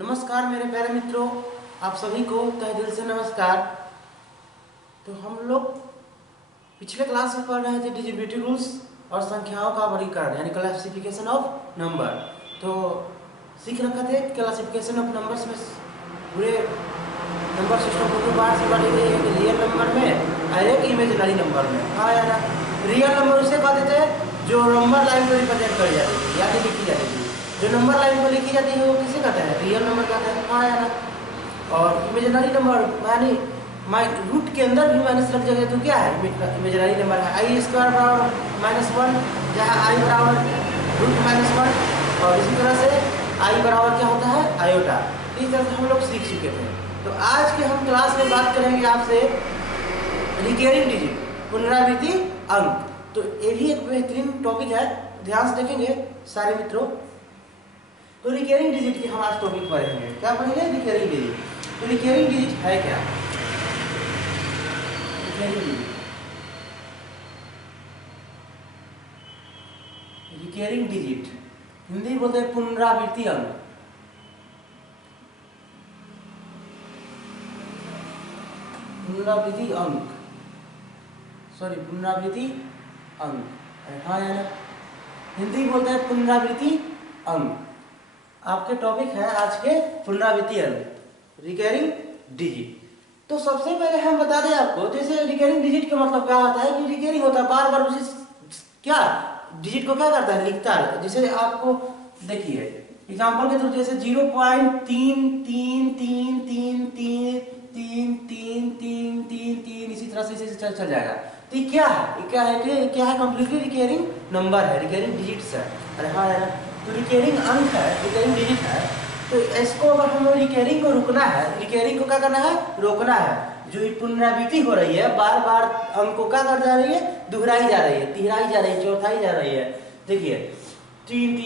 नमस्कार मेरे प्यारे मित्रों, आप सभी को तहे दिल से नमस्कार। तो हम लोग पिछले क्लास में पढ़ रहे थे डिजिबिलिटी रूल्स और संख्याओं का वर्गीकरण यानी क्लासिफिकेशन ऑफ नंबर। तो सीख रखा थे क्लासिफिकेशन ऑफ नंबर्स में पूरे नंबर सिस्टम को दो बार से बांटी गई है, रियल नंबर में और एक इमेजिनरी नंबर में। हाँ या ना? रियल नंबर उसे कहते थे जो नंबर लाइन पर रिप्रेजेंट करी जाती थी यानी लिखी जाती थी। जो नंबर लाइन पर लिखी जाती है वो किसे कहते हैं? रियल नंबर कहते हैं। हाँ या ना? और इमेजिनरी नंबर यानी रूट के अंदर भी माइनस लग जाएगा तो क्या है? इमेजिनरी नंबर है आई स्क्वायर बराबर -1, जहाँ आई बराबर √-1। और इसी तरह से आई बराबर क्या होता है? आयोटा। इस तरह से हम लोग सीख चुके थे। तो आज के हम क्लास में बात करेंगे आपसे रिकरिंग डिजिट, पुनरावृत्ति अंक। तो ये भी एक बेहतरीन टॉपिक है, ध्यान से देखेंगे सारे मित्रों। तो रिकरिंग डिजिट की हम आज टॉपिक पढ़ेंगे। क्या पढ़ेंगे? Recurring digit. तो रिकरिंग डिजिट है क्या? रिकरिंग डिजिट हिंदी बोलते हैं पुनरावृत्ति अंक। पुनरावृत्ति अंक, सॉरी पुनरावृत्ति अंक। हाँ यार, हिंदी बोलते हैं पुनरावृत्ति अंक। आपके टॉपिक है आज के पुनरावृत्ति अंक, रिकरिंग डिजिट। तो सबसे पहले हम बता दें आपको, जैसे रिकरिंग डिजिट का मतलब क्या होता है कि रिकरिंग होता है, बार बार उसी क्या डिजिट को क्या करता है? लिखता है। जैसे आपको देखिए एग्जांपल के थ्रू, जैसे 0.3333333333 इसी तरह से चल जाएगा। तो ये क्या है? क्या है? कंप्लीटली रिकरिंग नंबर है, रिकरिंग डिजिट्स है। अरे हाँ यार, तो रिकरिंग अंक है, रिकरिंग डिजिट है। तो इसको अगर हमें रिकरिंग को रुकना है, रिकरिंग को क्या करना है? रोकना है। जो पुनरावृत्ति हो रही है, बार बार अंक को क्या कर जा रही है? दोहराई जा रही है, तिहराई जा रही है, चौथाई जा रही है। देखिए 3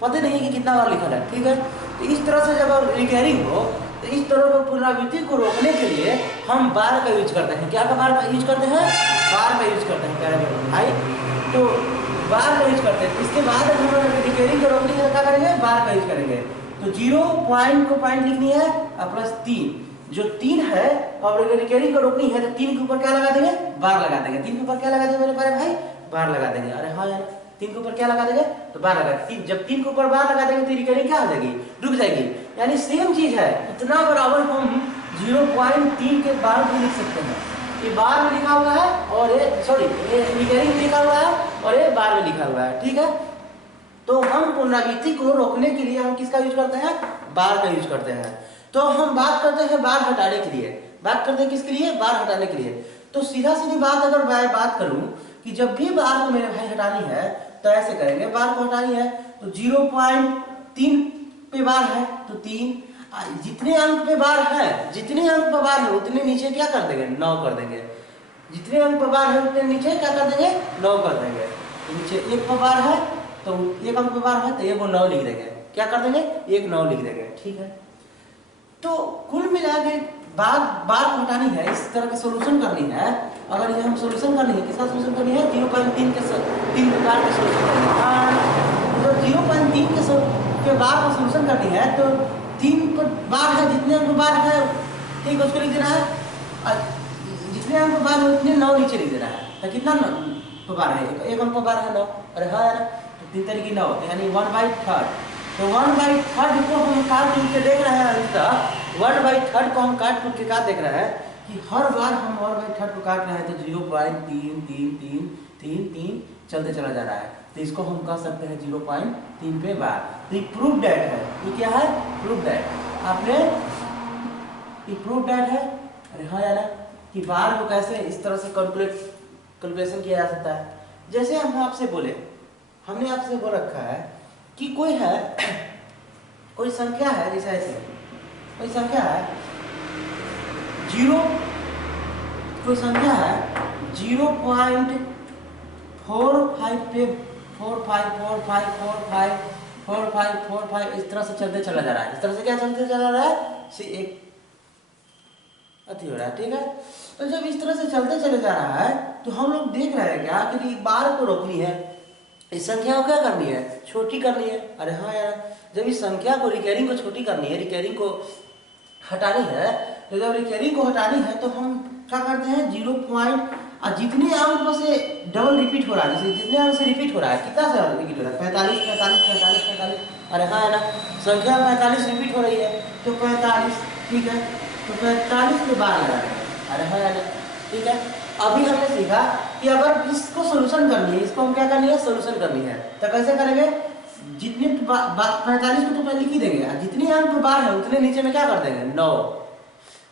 पता नहीं कि कितना बार लिखा है, ठीक है। तो इस तरह से जब रिकरिंग हो तो इस तरह को पुनरावृत्ति को रोकने के लिए हम बार का यूज करते हैं। क्या का बार का यूज करते हैं? बार का यूज करते हैं प्यारे भाई। तो बार का यूज करते हैं। इसके बाद हम रिकरिंग को रोकने के लिए क्या करेंगे? बार का यूज करेंगे। तो 0 पॉइंट को पॉइंट लिखनी है और +3, जो 3 है और रिकरिंग को रोकनी है तो 3 के ऊपर क्या लगा देंगे? बार लगा देंगे। 3 के ऊपर क्या लगा देंगे मेरे प्यारे भाई? बार लगा देंगे। अरे हाँ यार, 3 के ऊपर क्या लगा देंगे? तो बार लगा देंगे। जब 3 के ऊपर बार लगा देंगे तो रिकरिंग क्या हो जाएगी? रुक जाएगी। यानी सेम चीज है, इतना बराबर हम 0.3 के बार भी लिख सकते हैं। ये बार में लिखा हुआ है और ये सॉरी रिकरिंग में लिखा हुआ है और ये बार में लिखा हुआ है, ठीक है। तो हम पुनरावृत्ति को रोकने के लिए हम किसका यूज करते हैं? बार का यूज करते हैं। तो हम बात करते हैं बार हटाने के लिए। बात करते हैं किसके लिए? बार हटाने के लिए। तो सीधा सीधी बात अगर मैं बात करूं कि जब भी बार को मेरे भाई हटानी है तो ऐसे करेंगे। बार को हटानी है तो 0.3 पे बार है तो 3, जितने अंक पे बार है, जितने अंक पे बार है उतने नीचे क्या कर देंगे? 9 कर देंगे। जितने अंक पे बार है उतने नीचे क्या कर देंगे? 9 कर देंगे। तो नीचे 1 पे बार है तो 1 अंक पे बार है तो 1 को 9 लिख देंगे। क्या कर देंगे? 1 9 लिख देंगे, ठीक है। तो कुल मिला के बार को हटानी है, इस तरह का सोल्यूशन करनी है। अगर ये हम सोल्यूशन करनी है, किसका सोल्यूशन करनी है? 0.3 के 3 प्रकार के सोल्यूशन करनी है। तो 0.3 के बार का सोल्यूशन करनी है तो 3 पर बार है, जितने अंक बार है ठीक उसको लिख देना है। जितने अंक बार है उतने 9 नीचे लिख देना है। तो कितना बार है? 1 अंक बार है 9। अरे हाँ यार, तो 3 तरीके 9 यानी 1/3। तो 1/3 को हम काट के देख रहे हैं। अंततः 1/3 को हम काट के क्या देख रहे हैं कि हर बार हम 1/3 को काट रहे हैं तो 0.33333 चलते चला जा रहा है। तो इसको हम कह सकते हैं 0.3 पे बार। तो ये प्रूफ डेट है। ये क्या है? Proof date. आपने ये प्रूफ डेट है। अरे हाँ यार, कि बार को कैसे इस तरह से कैलकुलेशन किया जा सकता है। जैसे हम आपसे बोले, हमने आपसे बोल रखा है कि कोई है, कोई संख्या है, जैसे ऐसे कोई संख्या है 0, कोई संख्या है 0.45 पे 4545454545 इस तरह से चलते चला जा रहा है। इस तरह से क्या चलते चला रहा है? एक अति हो रहा है, ठीक है। तो जब इस तरह से चलते चले जा रहा है तो हम लोग देख रहे हैं क्या कि बार को रोकनी है, इस संख्या को क्या करनी है? छोटी करनी है। अरे हाँ यार, जब इस संख्या को रिकरिंग को छोटी करनी है, रिकरिंग को हटानी है, तो जब रिकरिंग को हटानी है तो हम क्या करते हैं 0 पॉइंट और जितने अंक से डबल रिपीट हो रहा है, जैसे जितने अंक से रिपीट हो रहा है, कितना से रिपीट हो रहा है 45 45 45 45, अरे हाँ है ना, संख्या 45 रिपीट हो रही है तो 45, ठीक है, तो 45 के बाद लगा देंगे, अरे हाँ है ना, ठीक है। अभी हमने सीखा कि अगर इसको सोल्यूशन करनी है, इसको हम क्या करनी है सोल्यूशन करनी है, तो कैसे करेंगे, जितने 45 को तो पहले लिख ही देंगे, जितने अंक पे बार है उतने नीचे में क्या कर देंगे 9,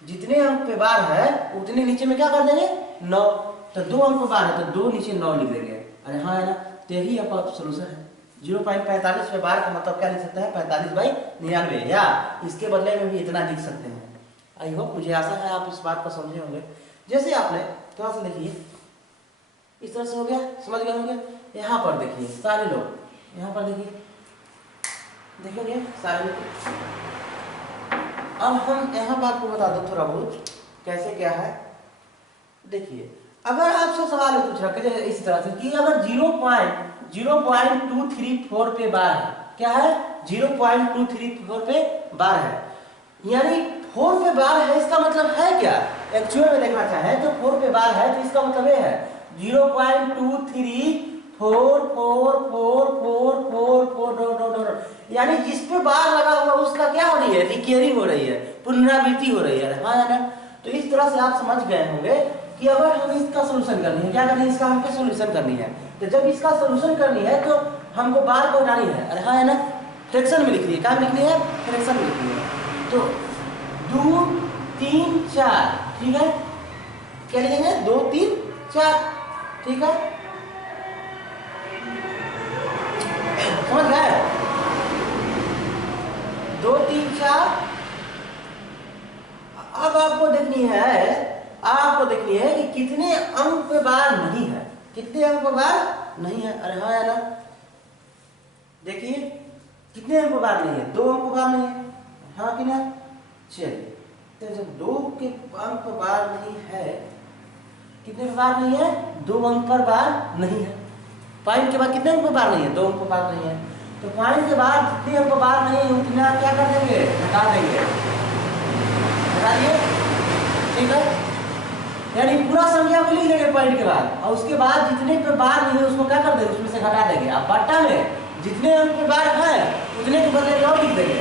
जितने अंक पे बार है उतने नीचे में क्या कर देंगे 9, तो 2 अंक पे बार है तो 2 नीचे 9 लिख देंगे, अरे हाँ है ना, तो यही आपका सोल्यूशन है। 0.45 पे बार का मतलब क्या लिख सकते हैं 45/99, या इसके बदले में भी इतना लिख सकते हैं। आई होप, मुझे आशा है आप इस बात को समझे होंगे। जैसे आपने थोड़ा सा देखिए इस तरह से हो गया, समझ गए होंगे। यहाँ पर देखिए सारे लोग, यहाँ पर देखिए, देखेंगे सारे लोग। अब हम यहाँ पर आपको बता दो थोड़ा बहुत कैसे क्या है। देखिए अगर आपसे सवाल पूछ रहा है इस तरह से कि अगर 0.234 पे बार है, क्या है 0.234 पे बार है, यानी 4 पे बार है, इसका मतलब है क्या, एक्चुअल में देखना चाहे तो 4 पे बार है तो इसका मतलब ये है 0.234444444, यानी जिस पे बार लगा हुआ उसका क्या हो रही है रिकरिंग हो रही है, पुनरावृत्ति हो रही है, हाँ ना। तो इस तरह से आप समझ गए होंगे कि अगर हम इसका सोल्यूशन करनी है, क्या करनी है, इसका हमको सोल्यूशन करनी है, तो जब इसका सोल्यूशन करनी है तो हमको बार को हटानी है, अरे हाँ है ना, फ्रैक्शन में लिखनी है, क्या लिखनी है फ्रैक्शन में लिखनी है, तो 2 3 4, ठीक है, क्या लिखेंगे 2 3 4, ठीक है, समझ गए 2 3 4। अब आपको देखनी है कि कितने अंक पे बार नहीं है, कितने अंक पे बार नहीं है, अरे हाँ है ना, देखिए कितने अंक पे बार नहीं है, 2 अंक पे बार नहीं है, हाँ कि ना। चलिए तो जब 2 के अंक पर बार नहीं है, कितने पर बार नहीं है 2 अंक पर बार नहीं है, पॉइंट के बाद कितने अंक पर बार नहीं है 2 अंक पर बार नहीं है, तो पॉइंट के बाद जितने अंक पर बार नहीं है उतना क्या कर देंगे हटा देंगे, हटा दिए, ठीक है, यानी पूरा संख्या को लिख देंगे पॉइंट के बाद, और उसके बाद जितने पे बार नहीं है उसको क्या कर देंगे उसमें से घटा देंगे। अब बट्टा में जितने अंक पे बार है उतने के बदले 9 लिख देंगे,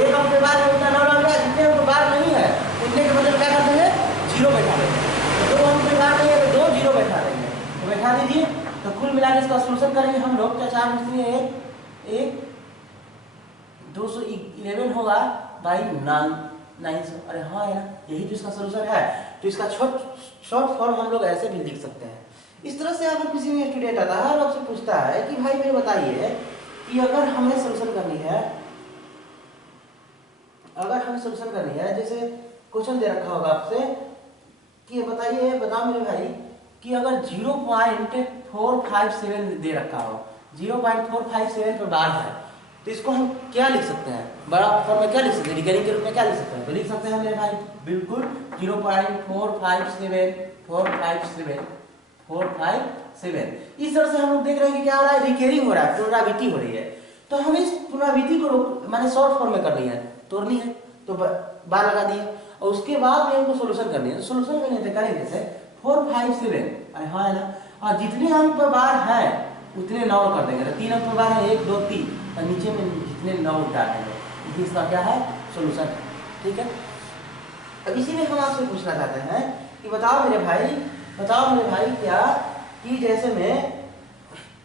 1 अंक पे बार है उतना 9 लग गया, जितने अंक पे बार नहीं है उतने के बदले क्या कर देंगे 0 बैठा देंगे, 2 अंक पे बार नहीं है तो 2 0 बैठा देंगे, तो बैठा दीजिए। तो कुल मिला के इसका सोल्यूशन करेंगे हम लोग, क्या 4 मिलती है 1 211 होगा बाई 900, अरे हाँ है ना, यही तो इसका सोल्यूशन है। तो इसका शॉर्ट फॉर्म हम लोग ऐसे भी लिख सकते हैं। इस तरह से अगर किसी भी स्टूडेंट आता है और आपसे पूछता है कि भाई मेरे बताइए कि अगर हमें सोल्यूशन करनी है, जैसे क्वेश्चन दे रखा होगा आपसे कि बताइए, बताओ मेरे भाई कि अगर 0.457 दे रखा हो, 0.457 पर बार है, तो इसको हम क्या लिख सकते हैं, बड़ा फॉर्म में क्या लिख सकते हैं, रिकरिंग के रूप में क्या लिख सकते हैं, तो लिख सकते हैं मेरे भाई बिल्कुल 0.457 इस तरह से हम लोग देख रहे हैं कि क्या हो रहा है रिकरिंग हो रहा है, पुनरावृत्ति हो रही है। तो हमें इस पुनरावृत्ति को माने शॉर्ट फॉर्म में करनी है, तोड़नी है, तो बार लगा दिए और उसके बाद में हमको सोल्यूशन करनी है। सोल्यूशन करने से करेंगे जैसे 457, अरे हाँ है ना, और जितने अंक पर बार है उतने 9 कर देंगे, 3 अंक पर बार है 1 2 3 और नीचे में जितने 9 डालेंगे, इसका क्या है सोल्यूशन, ठीक है। अब इसी में हम आपसे पूछना चाहते हैं कि बताओ मेरे भाई क्या कि जैसे में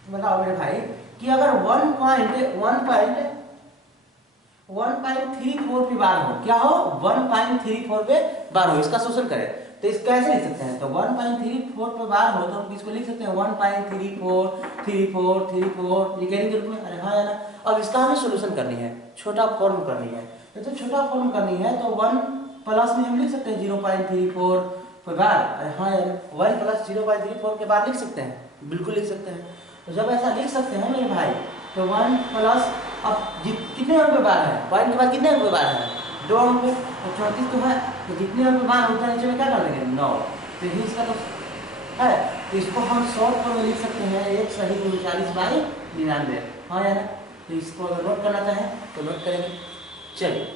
बताओ मेरे भाई कि अगर 1.34 पे बार हो, क्या हो 1.34 पे बार हो, इसका सोल्यूशन करें तो इसको कैसे लिख सकते हैं, तो 1.34 पे बार हो तो हम इसको लिख सकते हैं 1.34 रिकरिंग के रूप में, अरे हाँ है ना। अब इसका हमें सोल्यूशन करनी है, छोटा फॉर्म करनी है, तो छोटा फॉर्म करनी है तो 1 प्लस में हम लिख सकते हैं 0.34 पे बार, अरे हाँ यार 1 प्लस 0.34 के बाद लिख सकते हैं, बिल्कुल लिख सकते हैं। तो जब ऐसा लिख सकते हैं मेरे भाई तो 1 प्लस, अब कितने अंक पे बार है, पॉइंट के बाद कितने अंक पे बार है 2 अंक पे, तो 34 तो है, तो जितने अंक पे बार होता है नीचे में क्या कर देंगे 9, तो यही इसका तो है। तो इसको हम शॉर्ट फॉर्म में लिख सकते हैं 1 सही 39/99, हाँ यार तो इसको अगर नोट करना चाहें तो नोट करेंगे। चलिए,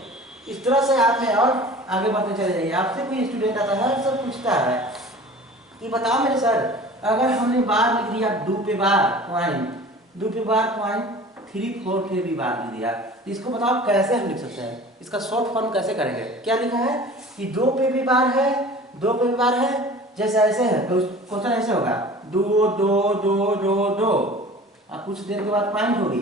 इस तरह से आप है और आगे बढ़ते चले जाइए। आपसे कोई स्टूडेंट आता है, सब पूछता है कि बताओ मेरे सर, अगर हमने बार लिख दिया दो पे बार पॉइंट 3 4 पे भी बार लिख दिया, तो इसको बताओ कैसे हम लिख सकते हैं, इसका शॉर्ट फॉर्म कैसे करेंगे। क्या लिखा है कि दो पे भी बार है, दो पे भी बार है, जैसे ऐसे है तो क्वेश्चन ऐसे होगा, दो दो दो दो दो, और कुछ देर के बाद पॉइंट होगी,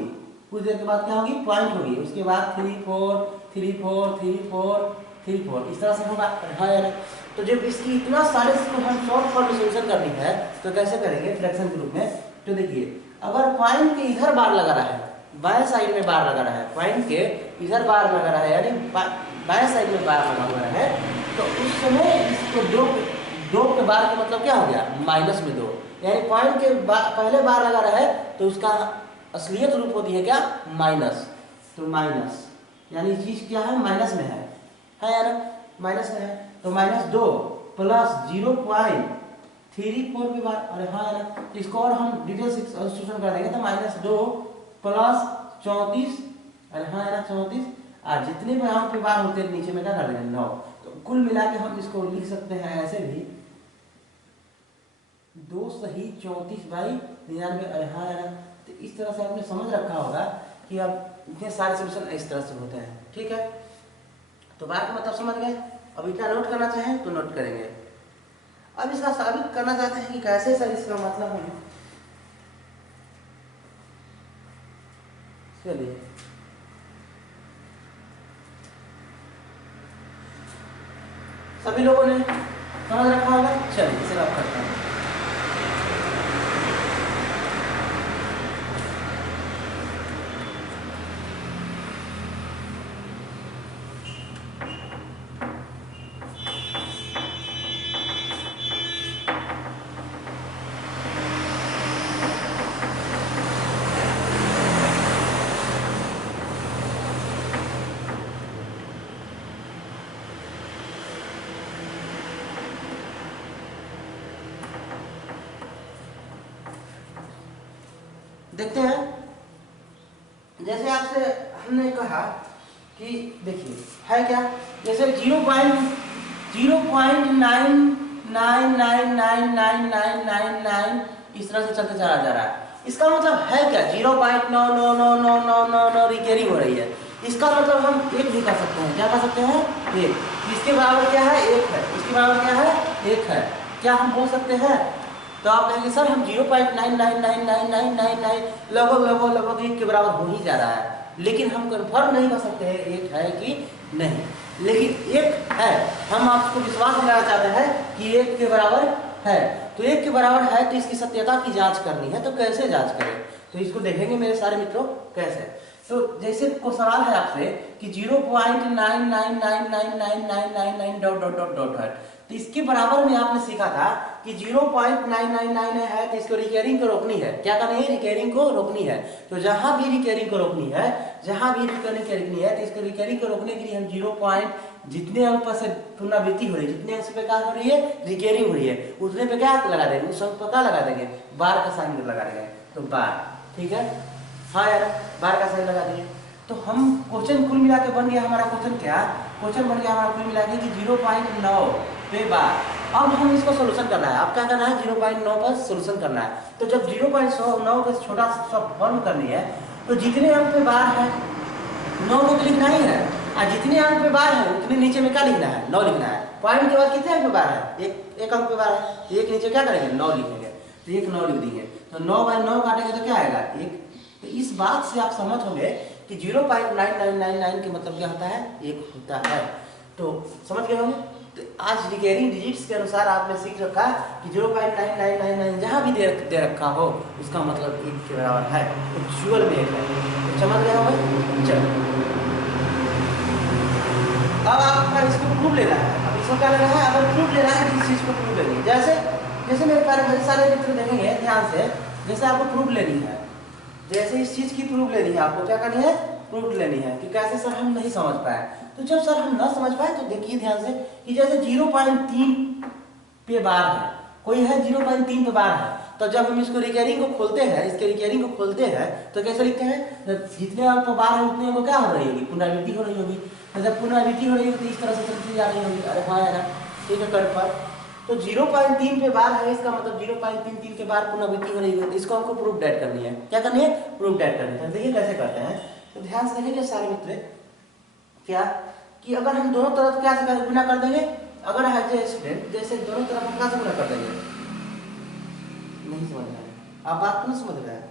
कुछ देर के बाद क्या होगी, पॉइंट होगी, उसके बाद 3 4 3 4 3 4 3 4, इस तरह से होगा। हाँ यार, तो जब इसकी इतना सारे को हम शॉर्ट फॉर्म में सॉल्यूशन करनी है तो कैसे करेंगे फ्रैक्शन के रूप में। तो देखिए, अगर पॉइंट के इधर बार लगा रहा है, बाएं साइड में बार लगा रहा है, पॉइंट के इधर बार लगा रहा है, यानी बाएं साइड में बार लगा हुआ है, तो उस समय इसको दो के बार का मतलब क्या हो गया, माइनस में दो, यानी पॉइंट के पहले बार लगा रहा है तो उसका असलियत रूप होती है क्या, माइनस। तो माइनस यानी चीज क्या है, माइनस में है यार, माइनस में है, तो -2 प्लस 0.34 के बाद, अरे हाँ यार, इसको और हम डिटेल से सॉल्यूशन कर देंगे तो -2 प्लस 34, अरे हाँ यार 34, और जितने भी यहाँ पे बार होते हैं नीचे में क्या कर देंगे 9, तो कुल मिला के हम इसको लिख सकते हैं ऐसे भी 2 सही 34/99। अरे हाँ यार, तो इस तरह से आपने समझ रखा होगा कि अब इतने सारे सॉल्यूशन इस तरह से होते हैं। ठीक है, तो बात का मतलब समझ गए। अब इतना नोट करना चाहें तो नोट करेंगे। अब इसका साबित करना चाहते हैं कि कैसे सर इसका मतलब है। चलिए, सभी लोगों ने समझ रखा होगा। चलिए इसे रब करते हैं। देखते हैं, जैसे आपसे हमने कहा कि देखिए है क्या, जैसे 0.999999999 इस तरह से चलते चला जा रहा है। इसका मतलब है क्या, 0.99999 रिकैरिंग हो रही है। इसका मतलब हम एक भी कर सकते हैं, क्या कर सकते हैं, एक। इसके बराबर क्या है, एक है, इसके बराबर क्या है, एक है, क्या हम बोल सकते हैं। तो आप कहेंगे सर हम 0.9999999 लगभग एक के बराबर हो ही जा रहा है, लेकिन हम कंफर्म नहीं कर सकते हैं एक है कि नहीं, लेकिन एक है। हम आपको विश्वास दिलाना चाहते हैं कि एक के बराबर है। तो एक के बराबर है तो इसकी सत्यता की जांच करनी है, तो कैसे जांच करें, तो इसको देखेंगे मेरे सारे मित्रों कैसे। तो जैसे को सवाल है आपसे कि 0.9999999 डॉट डॉट डॉट डॉट है, तो इसके बराबर में आपने सीखा था कि 0.999 है तो इसको रिकैरिंग को रोकनी है। क्या करनी है, रिकैरिंग को रोकनी है। तो जहां भी रिकैरिंग को रोकनी है, जहां भी रिकैरिंग को रोकनी है, तो इसको रिकैरिंग को रोकने के लिए हम 0 पॉइंट जितने अंक पर से पुनरावृत्ति हो रही है, जितने अंक पे क्या हो रही है, रिकैरिंग हो रही है, उतने पे क्या लगा देंगे, उस अंक पर क्या लगा देंगे, बार का साइन लगा देंगे। तो बार, ठीक है, हाँ यार बार का साइन लगा दिए। तो हम क्वेश्चन कुल मिला के बन गया हमारा क्वेश्चन, क्या क्वेश्चन बन गया हमारा कुल मिला के कि 0.9 पे बार। अब हम इसको सोल्यूशन करना है, अब क्या करना है, 0.9 पर सोल्यूशन करना है। तो जब 0.9 का छोटा सा फॉर्म करनी है, तो जितने अंक पे बार है 9 को तो लिखना ही है, और जितने अंक पे बार है उतने नीचे में क्या लिखना है, 9 लिखना है। पॉइंट के बाद कितने अंक पे बार है, एक अंक पे बार है, तो एक नीचे क्या करेंगे, 9 लिखेंगे, तो एक 9 लिख देंगे। तो 9/9 काटेंगे तो क्या आएगा, एक। तो इस बात से आप समझ होंगे कि 0.9999 के मतलब क्या होता है, एक होता है। तो समझ गए होंगे। तो आज रिकैरिंग डिजिट्स के अनुसार आपने सीख रखा कि 0.9999 जहाँ भी दे रखा हो उसका मतलब एक के बराबर है, एक्चुअल में एक है। तो समझ गए होंगे। चलो, अब आपका इसको प्रूफ लेना है। अब इसको क्या लेना है, अगर प्रूफ लेना है किसी चीज को प्रूफ लेनी है, जैसे मेरे प्यारे सारे मित्र देखेंगे ध्यान से, जैसे आपको प्रूफ लेनी है, जैसे इस चीज की प्रूफ लेनी है, आपको क्या करनी है, प्रूफ लेनी है कि कैसे सर हम नहीं समझ पाए। तो जब सर हम ना समझ पाए तो देखिए ध्यान से कि जैसे 0.3 पे बार है, कोई है 0.3 पे बार है, तो जब हम इसको रिकरिंग को खोलते हैं, इसके रिकरिंग को खोलते हैं तो कैसे लिखते हैं, जितने अंक पे बार है उतने को क्या हो रही होगी, पुनरावृत्ति हो रही होगी। तो जब पुनरावृत्ति हो रही होगी तो इस तरह से चलती जा रही होगी। अरे हाँ यार, ठीक है कर पर। तो 0.3 पे बार है, इसका मतलब 0.33 के बार पुनरावृत्ति हो रही है, तो इसको हमको प्रूफ डेट करनी है। क्या करनी है, प्रूफ डेट करनी है। देखिए कैसे करते हैं, तो ध्यान से देखेंगे सारे मित्र, क्या कि अगर हम दोनों तरफ क्या से गुना कर देंगे, अगर है स्टूडेंट जैसे दोनों तरफ हम क्या से गुना कर देंगे, नहीं समझ रहे हैं आप, बात नहीं समझ रहे हैं।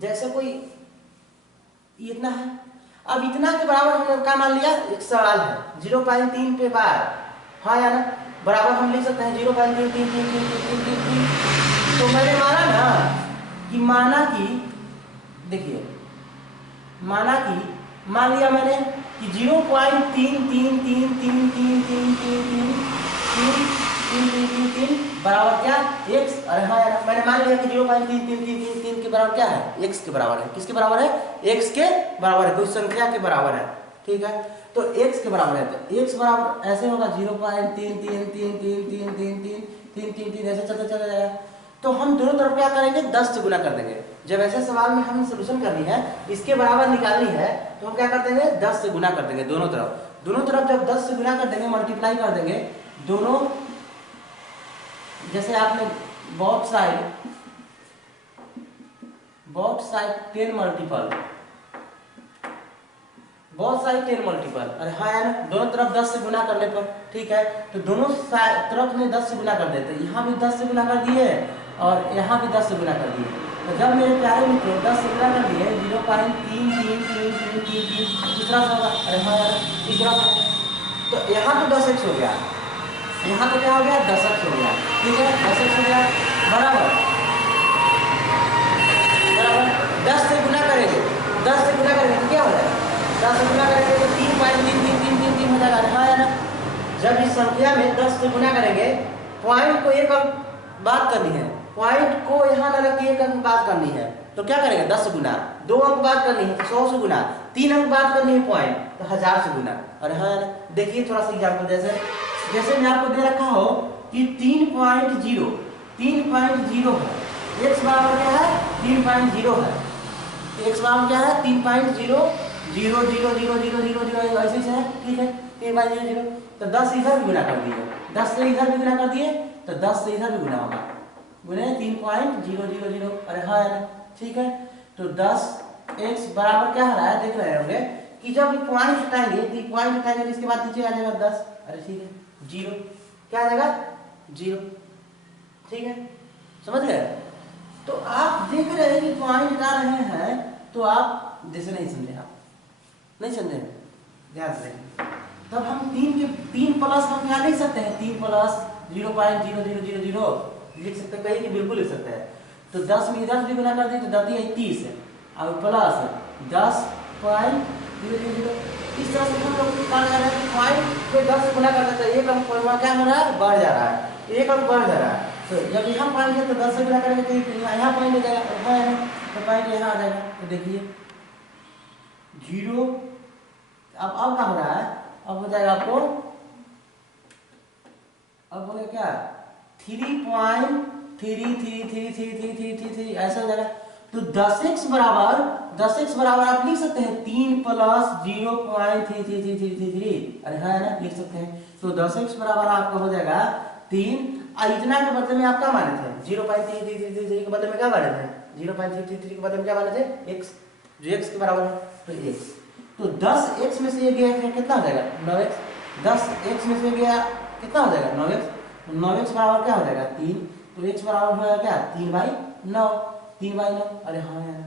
जैसे कोई इतना है, अब इतना के बराबर हमने क्या मान लिया, एक सवाल है 0.3 पे बार, हाँ या ना, बराबर हम लिख सकते हैं 0.3333333। तो मैंने माना ना कि माना कि देखिए, माना कि मान लिया मैंने कि 0.333333333 बराबर क्या, x। अरे हाँ यार, मैंने मान लिया कि 0.33333 के बराबर क्या है, x के बराबर है। किसके बराबर है, x के बराबर है, कोई संख्या के बराबर है, ठीक है। तो x के बराबर है, तो x बराबर ऐसे होगा 0.3333333 ऐसे चलते चला जाएगा। तो हम दोनों तरफ क्या करेंगे, 10 से गुना कर देंगे। जब ऐसे सवाल में हमें सॉल्यूशन करनी है, इसके बराबर निकालनी है, तो हम क्या कर देंगे, 10 से गुना कर देंगे दोनों तरफ। दोनों तरफ जब 10 से गुना कर देंगे, मल्टीप्लाई कर देंगे दोनों, जैसे आपने बोथ साइड 10 मल्टीपल, बहुत सारी 10 मल्टीपल, अरे हाँ यार, दोनों तरफ 10 से गुना करने पर, ठीक है। तो दोनों तरफ में 10 से गुना कर देते, यहाँ भी 10 से गुना कर दिए और यहाँ भी 10 से गुना कर दिए। तो जब मेरे प्यारे मित्रों 10 से गुना कर दिए, 0.33333 दूसरा सा होगा, अरे हाँ यार तीसरा सा। तो यहाँ तो 10x हो गया, यहाँ तो क्या हो गया, 10x हो गया, ठीक है, 10x हो गया बराबर 10 से गुना करेंगे, 10 से गुना करेंगे तो क्या हो जाएगा, 10 से गुना करेंगे तो 3.3333 हो जाएगा। हाँ है ना, जब इस संख्या में 10 से गुना करेंगे, पॉइंट को एक अंक बात करनी है, पॉइंट को यहाँ न रख के एक अंक बात करनी है, तो क्या करेंगे, 10 से गुना, 2 अंक बात करनी है तो 100 से गुना, 3 अंक बात करनी है पॉइंट तो 1000 से गुना। अरे हाँ ना, देखिए थोड़ा सा एग्जाम्पल, जैसे मैं आपको दे रखा हो कि 3.0 है, x बराबर क्या है, 3.0 है, x बराबर क्या है, 3.0 ऐसे ही है, ठीक है, 3.00। तो 10 इधर भी गुना कर दिए, 10 से इधर भी गुना कर दिए, तो 10 से इधर भी गुना होगा, गुने 3.000। अरे हाँ यार, ठीक है। तो 10x बराबर क्या हो रहा है, देख रहे होंगे कि जब पॉइंट हटाएंगे तो पॉइंट हटाएंगे, इसके बाद नीचे आ जाएगा 10, अरे ठीक है 0, क्या आ जाएगा 0, ठीक है, समझ गए। तो आप देख रहे हैं कि पॉइंट हटा रहे हैं, तो आप जैसे नहीं समझे, आप नहीं समझे, ध्यान से। तब हम 3 प्लस हम क्या लिख सकते हैं, 3 प्लस 0.0000 लिख सकते हैं, कहीं कि बिल्कुल लिख सकते हैं। तो 10 में इधर भी गुना कर दिए तो 10 है 30 है, और प्लस 10.000। इस तरह से हम लोग क्या कर रहे हैं, पॉइंट को 10 से गुना कर देते हैं, एक अंक क्या हो रहा है, बढ़ जा रहा है, एक अंक बढ़ जा रहा है। तो जब यहाँ पॉइंट है तो 10 से गुना करेंगे तो यहाँ पॉइंट हो जाएगा, तो पॉइंट यहाँ आ जाएगा। तो देखिए 0, अब क्या हो रहा है, अब हो जाएगा आपको, अब हो गया क्या 3.333333 ऐसा हो जाएगा। तो 10x बराबर आप लिख सकते हैं 3 प्लस 0.3333। अरे हाँ ना, लिख सकते हैं। तो 10x बराबर आपका हो जाएगा 3, इतना के बदले में आप क्या माने थे, 0.3333 के बदले में क्या माने थे, 0.3333 के बदले में क्या माने थे, x, जो x के बराबर है, तो x। तो 10x में से ये गया कितना हो जाएगा, 9x। 10x में से गया कितना हो जाएगा, 9x। 9x बराबर क्या हो जाएगा, 3। तो x बराबर हो जाएगा क्या, 3/9, 3/9। अरे हाँ यार,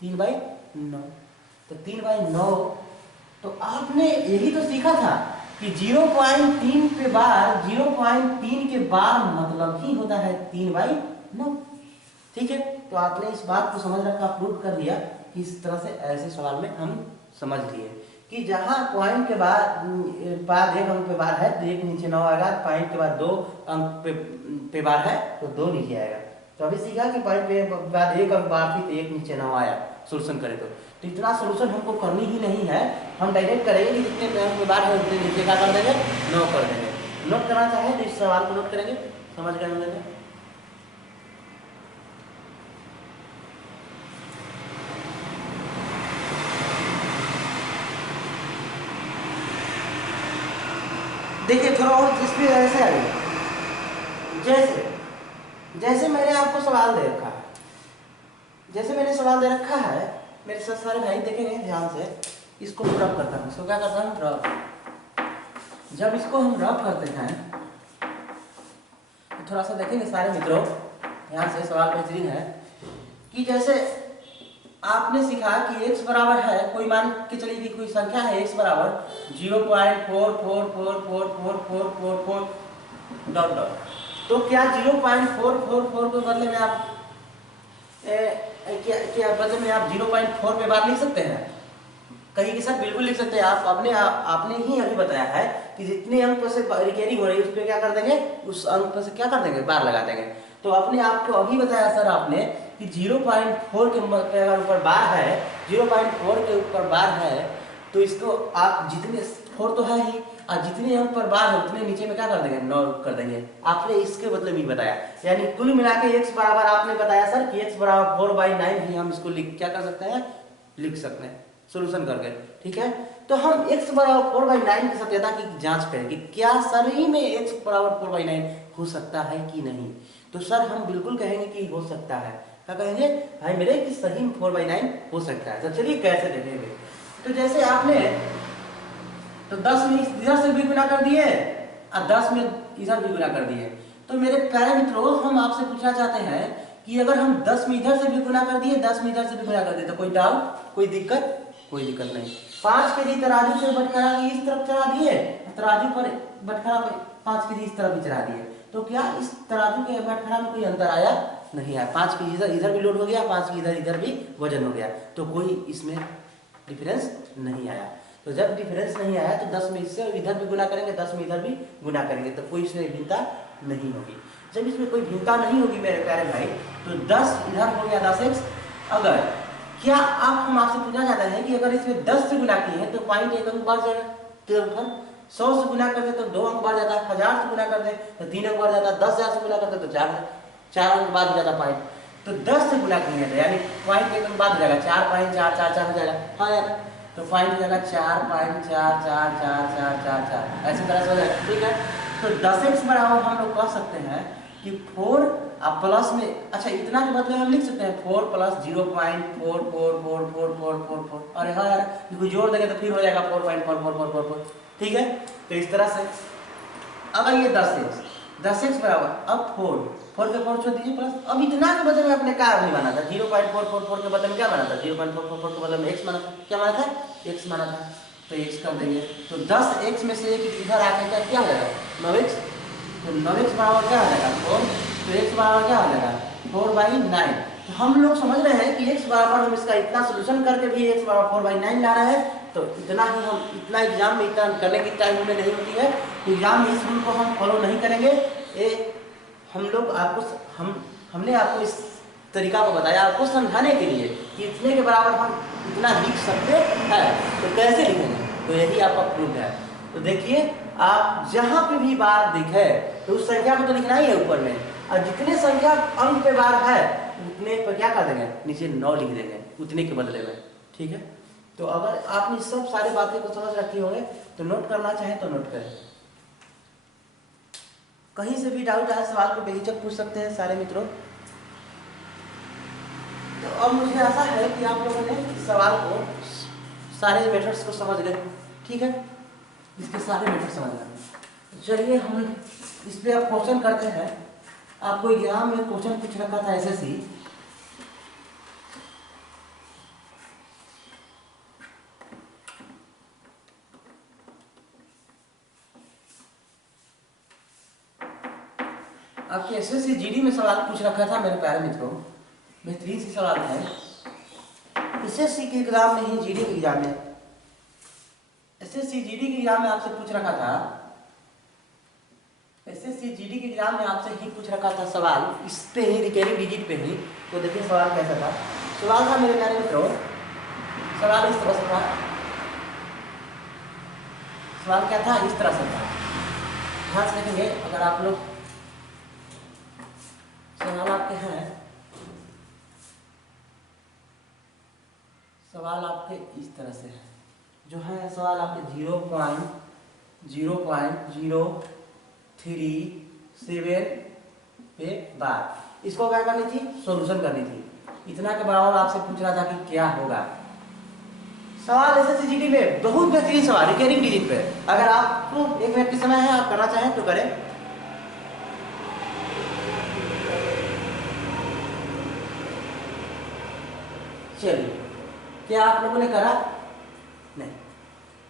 3/9। तो 3/9। तो आपने यही तो सीखा था कि 0.3 पे बार, 0.3 के बार मतलब ही होता है 3/9, ठीक है। तो आपने इस बात को समझ रखा, प्रूव कर लिया कि इस तरह से ऐसे सवाल में हम समझ लिए कि जहां पॉइंट के बाद एक अंक पे बार है तो एक नीचे 9 आएगा, पॉइंट के बाद 2 अंक पे बार है तो 2 नीचे आएगा। तो अभी सीखा कि पॉइंट पे बाद एक अंक बार थी तो एक नीचे 9 आया, सोल्यूशन करे तो इतना सोल्यूशन हमको करनी ही नहीं है, हम डायरेक्ट करेंगे कि जितने अंक पे बार है उतने नीचे क्या कर देंगे, 9 कर देंगे। नोट करना चाहे तो इस सवाल को नोट करेंगे। समझ गए होंगे? देखिए थोड़ा और इस पे ऐसे आइए, जैसे जैसे मैंने आपको सवाल दे रखा है, जैसे मैंने सवाल दे रखा है, मेरे साथ सारे भाई देखेंगे ध्यान से, इसको रब करता हूँ, इसको क्या करता हूँ रब। जब इसको हम रब करते हैं तो थोड़ा सा देखेंगे सारे मित्रों ध्यान से, सवाल बेहतरीन है कि जैसे आपने सीखा कि x बराबर है, कोई मान के चलिए कि कोई संख्या है x बराबर 0.44444444 डॉट डॉट, तो क्या 0.444 के बदले में आप क्या बदले में आप 0.4 पे बार लिख सकते हैं? कहीं के साथ बिल्कुल लिख सकते हैं आप। आपने ही अभी बताया है कि जितने अंक से रिकैरिंग हो रही है उस पर क्या कर देंगे, उस अंक पर से क्या कर देंगे, बार लगा देंगे। तो अपने आपको अभी बताया सर आपने कि 0.4 के अगर ऊपर बार है, 0.4 के ऊपर बार है, तो इसको आप जितने 4 तो है ही, और जितने अंक पर बार है उतने नीचे में क्या कर देंगे, 9 कर देंगे। आपने इसके मतलब भी बताया, यानी कुल मिला के x बराबर आपने बताया सर कि x बराबर 4/9 भी हम इसको लिख क्या कर सकते हैं, लिख सकते हैं सोल्यूशन करके। ठीक है, तो हम x बराबर 4/9 की सत्यता की जांच करेंगे, क्या सही में x बराबर 4/9 हो सकता है कि नहीं। तो सर हम बिल्कुल कहेंगे कि हो सकता है। क्या कहेंगे भाई मेरे कि सही में 4/9 हो सकता है। तो चलिए कैसे देखेंगे, तो जैसे आपने तो 10 में इधर से भी गुना कर दिए और 10 में इधर भी गुना कर दिए। तो मेरे प्यारे मित्रों हम आपसे पूछना चाहते हैं कि अगर हम 10 में इधर से भी गुना कर दिए, 10 में इधर से भी गुना कर दिए, तो कोई डाउट, कोई दिक्कत? कोई दिक्कत नहीं। 5 केजी तराजू से बटखरा इस तरफ चढ़ा दिए, तराजू पर बटखरा 5 केजी इस तरफ भी चढ़ा दिए, तो क्या इस तराजू के बटखरा में कोई अंतर आया? नहीं आया। 5 केजी इधर भी लोड हो गया, 5 केजी इधर भी वजन हो गया, तो कोई इसमें डिफरेंस नहीं आया। तो जब डिफरेंस नहीं आया तो 10 में इससे इधर भी गुना करेंगे, 10 में इधर भी गुना करेंगे, तो कोई इसमें भिन्नता नहीं होगी। जब इसमें कोई भिन्नता नहीं होगी मेरे प्यारे भाई, तो 10 इधर हो गया 10x। अगर क्या हम आपसे पूछना चाहते हैं कि अगर इसमें 10 से गुना किए हैं तो पॉइंट 1 अंक बढ़ जाएगा, तो 100 से गुना करते तो 2 अंक बढ़ जाता, 1000 से गुना करते तो 3 अंक बढ़ जाता, 10,000 से गुना करते तो 4 अंक बढ़ जाता पॉइंट। तो 10 से गुना किए हैं यानी पॉइंट 1 अंक बढ़ जाएगा, 4.444 हो जाएगा। हाँ यार, तो पॉइंट हो जाएगा 4.44444, ऐसी तरह से हो जाएगा। ठीक है, तो 10x बराबर हम लोग कह सकते हैं कि 4 अब प्लस में, अच्छा इतना के बदले हम लिख सकते हैं 4 + 0.444444। अरे हाँ यार, इसको जोड़ देंगे तो फिर हो जाएगा 4.4444। ठीक है, तो इस तरह से अगर ये 10x बराबर अब 4 के 4 छोड़ दीजिए प्लस, अब इतना के बदले में अपने क्या नहीं माना था, 0.444 के बदले में क्या माना था, 0.444 के बदले में x माना था। क्या माना था? x माना था, तो x कर देंगे। तो 10x में से इधर आके क्या हो जाएगा, 9x। तो 9x बराबर क्या हो जाएगा 4, तो x बराबर क्या हो जाएगा 4/9। तो हम लोग समझ रहे हैं कि x बराबर हम इसका इतना सोल्यूशन करके भी x बराबर 4/9 ला रहे हैं, तो इतना ही हम इतना एग्जाम में इतना करने की टाइम हमें नहीं होती है, एग्जाम में इस रूल को हम फॉलो नहीं करेंगे। हम लोग आपको हमने आपको इस तरीका को बताया आपको समझाने के लिए कि इतने के बराबर हम इतना लिख सकते हैं, तो कैसे लिखेंगे, तो यही आपका प्रूफ है। तो देखिए आप जहां पे भी बार दिखे तो उस संख्या को तो लिखना ही है ऊपर में, और जितने संख्या अंक पे बार है उतने पर क्या कर देंगे, नीचे 9 लिख देंगे उतने के बदले में। ठीक है, तो अगर आपने सब सारी बातें को समझ रखी होंगे तो नोट करना चाहें तो नोट करें। कहीं से भी डाउट आए सवाल को बेहिचक पूछ सकते हैं सारे मित्रों। तो अब मुझे आशा है कि आप लोगों ने सवाल को सारे मेथड्स को समझ गए। ठीक है, इसके सारे मेथड समझ गए। चलिए हम इस पे अब क्वेश्चन करते हैं। आपको एग्जाम में क्वेश्चन पूछ रखा था एसएससी, आपके एसएससी जीडी में सवाल पूछ रखा था मेरे प्यारे मित्रों, बेहतरीन से सवाल है। एसएससी के एग्जाम में ही जीडी के एग्जाम में, एसएससी जीडी के एग्जाम में आपसे पूछ रखा था, एसएससी जीडी के एग्जाम में आपसे ही पूछ रखा था सवाल इस पे ही, रिकरिंग डिजिट पे ही। तो देखिए सवाल कैसा था। सवाल था मेरे प्यारे मित्रों, सवाल इस तरह से था। सवाल क्या था, इस तरह से था। ध्यान से देखेंगे अगर आप लोग आपके हैं, सवाल आपके इस तरह से है, जो है सवाल आपके 0.0.037 पे बार, इसको क्या करनी थी, सॉल्यूशन करनी थी। इतना के बराबर आपसे पूछ रहा था कि क्या होगा। सवाल एसएससीजीडी में बहुत बेहतरीन सवाल, रिकरिंग डिजिट पे। अगर आपको 1 मिनट की समय है, आप करना चाहें तो करें। चलिए, क्या आप लोगों ने करा? नहीं।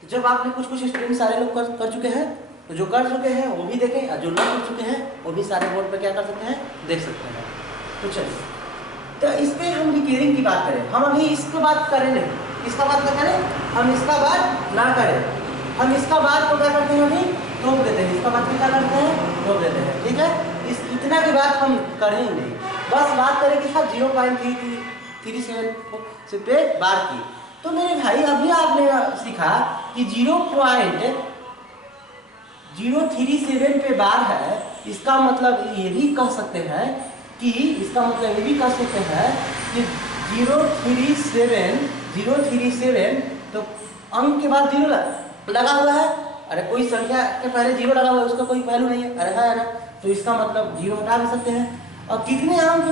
तो जब आपने कुछ स्टूडेंट सारे लोग कर चुके हैं, तो जो कर चुके हैं वो भी देखें, और जो ना कर चुके हैं वो भी सारे बोर्ड पे क्या कर सकते हैं, देख सकते हैं। तो चलिए, तो इस पे हम रिकरिंग की बात करें। हम अभी इसको बात करें नहीं, इसका बात ना करें, हम इसका बात ना करें, हम इसका बात को क्या करते हैं, अभी रोक देते हैं, इसका बात क्या करते हैं, रोक देते हैं। ठीक है, इस इतना की बात हम करें नहीं, बस बात करें कि सर 0.337 पे बार की। तो मेरे भाई अभी आपने सीखा कि 0.037 पे बार है, इसका मतलब ये भी कह सकते हैं कि इसका मतलब ये भी कह सकते हैं कि 037 तो अंक के बाद 0 लगा हुआ है। अरे कोई संख्या के पहले 0 लगा हुआ है, उसका कोई वैल्यू नहीं है, अरे है ना, तो इसका मतलब 0 हटा भी सकते हैं। और कितने अंक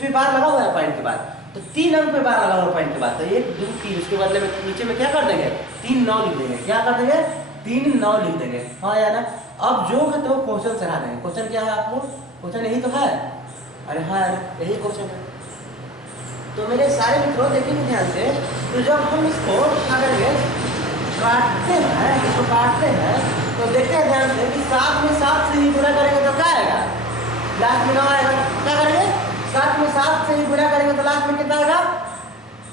पे बार लगा हुआ है पॉइंट के बाद, तो 3 अंक पे बार लगा हुआ है पॉइंट के बाद, तो 1 2 3, उसके बदले में नीचे में क्या कर देंगे, 3 9 लिख देंगे। क्या कर देंगे, 3 9 लिख देंगे, हाँ या ना। अब जो है तो क्वेश्चन चढ़ा देंगे। क्वेश्चन क्या है आपको, क्वेश्चन यही तो है, अरे हाँ यार यही क्वेश्चन है। तो मेरे सारे मित्रों देखेंगे ध्यान से, तो जब हम इसको क्या करेंगे, काटते हैं, इसको काटते हैं, तो देखते हैं ध्यान से कि 7 में 7 से ही गुणा करेंगे तो क्या आएगा, लास्ट में 9 आएगा। क्या करेंगे, 7 में 7 से ही गुणा करेंगे तो लास्ट में कितना आएगा,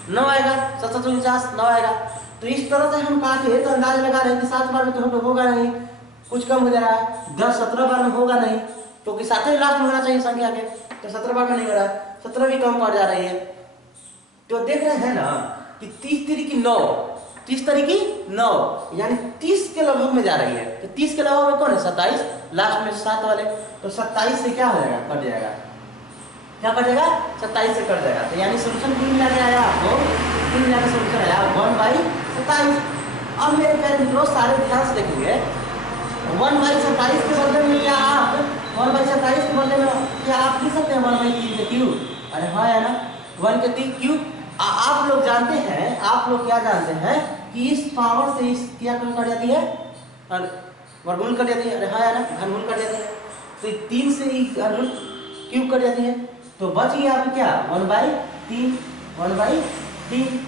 9 आएगा। 7 7 49 9 आएगा। तो इस तरह से हम काटे तो अंदाज लगा रहे हैं कि 7 बार में तो हम होगा नहीं, कुछ कम हो जा रहा है, 10 17 बार में होगा नहीं, क्योंकि 7 ही लास्ट में होना चाहिए संख्या के, तो 17 बार में नहीं हो रहा है, 17 भी कम पड़ जा रही है। तो देख रहे हैं ना कि 30 तिरिकी 9, 30 तिरिकी 9 यानी 30 के लगभग में जा रही है। तो 30 के लगभग में कौन है, 27, लास्ट में 7 वाले, तो 27 से क्या हो जाएगा, कट जाएगा। क्या कट जाएगा, 27 से कट जाएगा। तो यानी सोल्यूशन कुल मिला के आया आपको, कुल मिला के सोल्यूशन आया 1/27। अब मेरे प्यारे मित्रों सारे ध्यान से देखेंगे, 1/27 के बदले में क्या आप 1/27 के बदले में क्या आप लिख सकते हैं 1/3 के क्यूब, अरे हाँ या ना, 1 के 3 क्यूब। आप लोग जानते हैं, आप लोग क्या जानते हैं कि इस पावर से इस क्या कट जाती है, वर्गमूल कर जाती है, अरे हाँ या ना, घनमूल कर जाती है। तो 3 से ही क्यूब कर जाती है, तो बच गया आपको क्या 1/3, 1/3।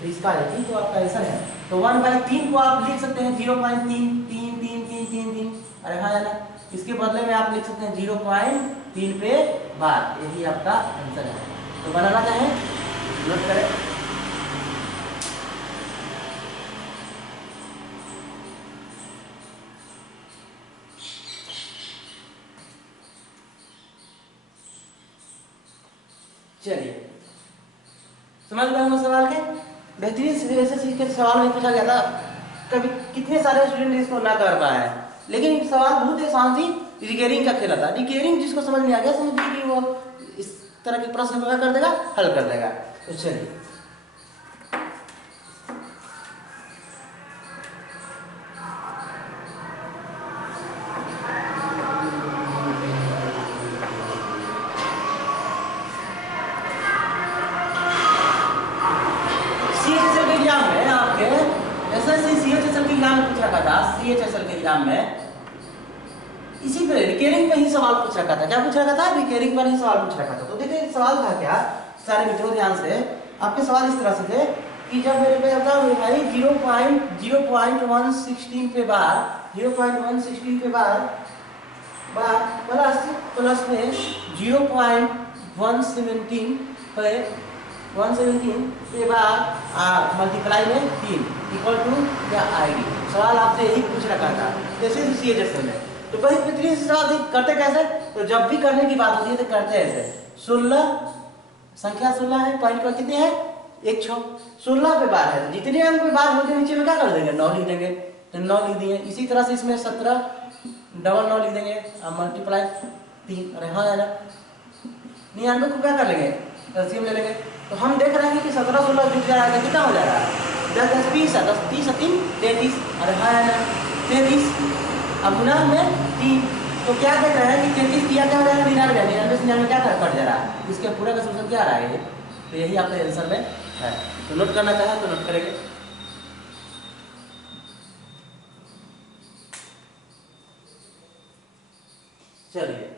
तो इसका है तो आपका आंसर है। तो 1/3 को आप लिख सकते हैं 0.33333, अरे हाँ या ना, इसके बदले में आप लिख सकते हैं 0.3 पे बार, यही आपका आंसर है। तो बनाना चाहें नोट करें। चलिए समझ गए हम सवाल के, बेहतरीन से के सवाल में पूछा गया था, कभी कितने सारे स्टूडेंट इसको ना कर पाए हैं, लेकिन सवाल बहुत आसान थी, रिकरिंग का खेला था। रिकरिंग जिसको समझ में आ गया, समझिए कि वो इस तरह के प्रश्न को क्या कर देगा, हल कर देगा। तो चलिए CHSL के एग्जाम में इसी पे रिकरिंग में ही सवाल पूछ रखा था। क्या पूछ रखा था, रिकरिंग पर ही सवाल पूछ रखा था। तो देखिए सवाल था क्या, सारे मित्रों ध्यान से, आपके सवाल इस तरह से थे कि जब मेरे पे आता है भाई 0.116 पे बार, 0.116 पे बार प्लस में 0.117 पे 117 के बाद मल्टीप्लाई में 3 इक्वल टू क्या आएगी। सवाल आपसे यही पूछ रखा था जैसे CHSL में। तो बड़ी बेहतरीन से सवाल करते कैसे, तो जब भी करने की बात होती है तो करते ऐसे, 16 संख्या 16 है, पॉइंट पर कितने हैं 1 6, 16 पे बार है, तो जितने अंक पे बार होते नीचे में क्या कर देंगे 9 लिख देंगे, तो 9 लिख दिए। इसी तरह से इसमें 17 डबल 9 लिख देंगे, अब मल्टीप्लाई 3, अरे हाँ है ना, 99 को क्या कर लेंगे, एलसीएम ले लेंगे। तो हम देख रहे हैं कि 17 16 जुट जा रहा है, कितना हो जा रहा है 10 10 20 है, 10 30 3 33। अरे हाँ है ना 33, अब गुना में 3, तो क्या देख रहे हैं कि 33 किया क्या हो जाएगा 99, 99 से 99 क्या कट जा रहा है, इसके पूरा का सोल्यूशन क्या आ रहा है ये, तो यही आपके आंसर में है। तो नोट करना चाहे तो नोट करेंगे। चलिए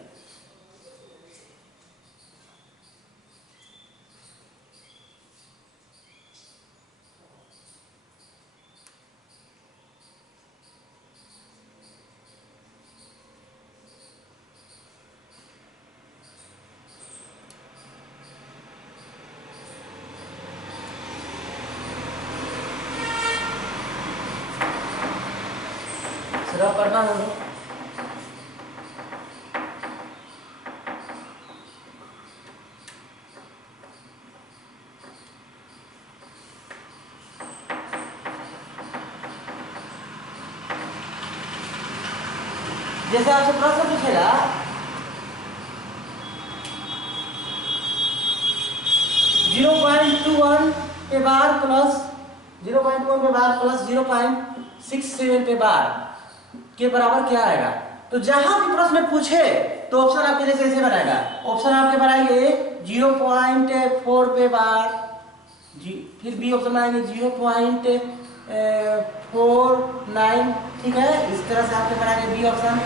सिर्फ पढ़ना है। जैसे आपसे प्रश्न पूछेगा 0.21 पे बार प्लस 0.1 पे बार प्लस 0.67 पे बार के बराबर क्या आएगा, तो जहां भी प्रश्न पूछे तो ऑप्शन आपके जैसे ऐसे बनाएगा, ऑप्शन आपके बनाएंगे 0.4 पे बार फिर बी ऑप्शन बनाएंगे 0.49, ठीक है। इस तरह से आपके बनाएंगे बी ऑप्शन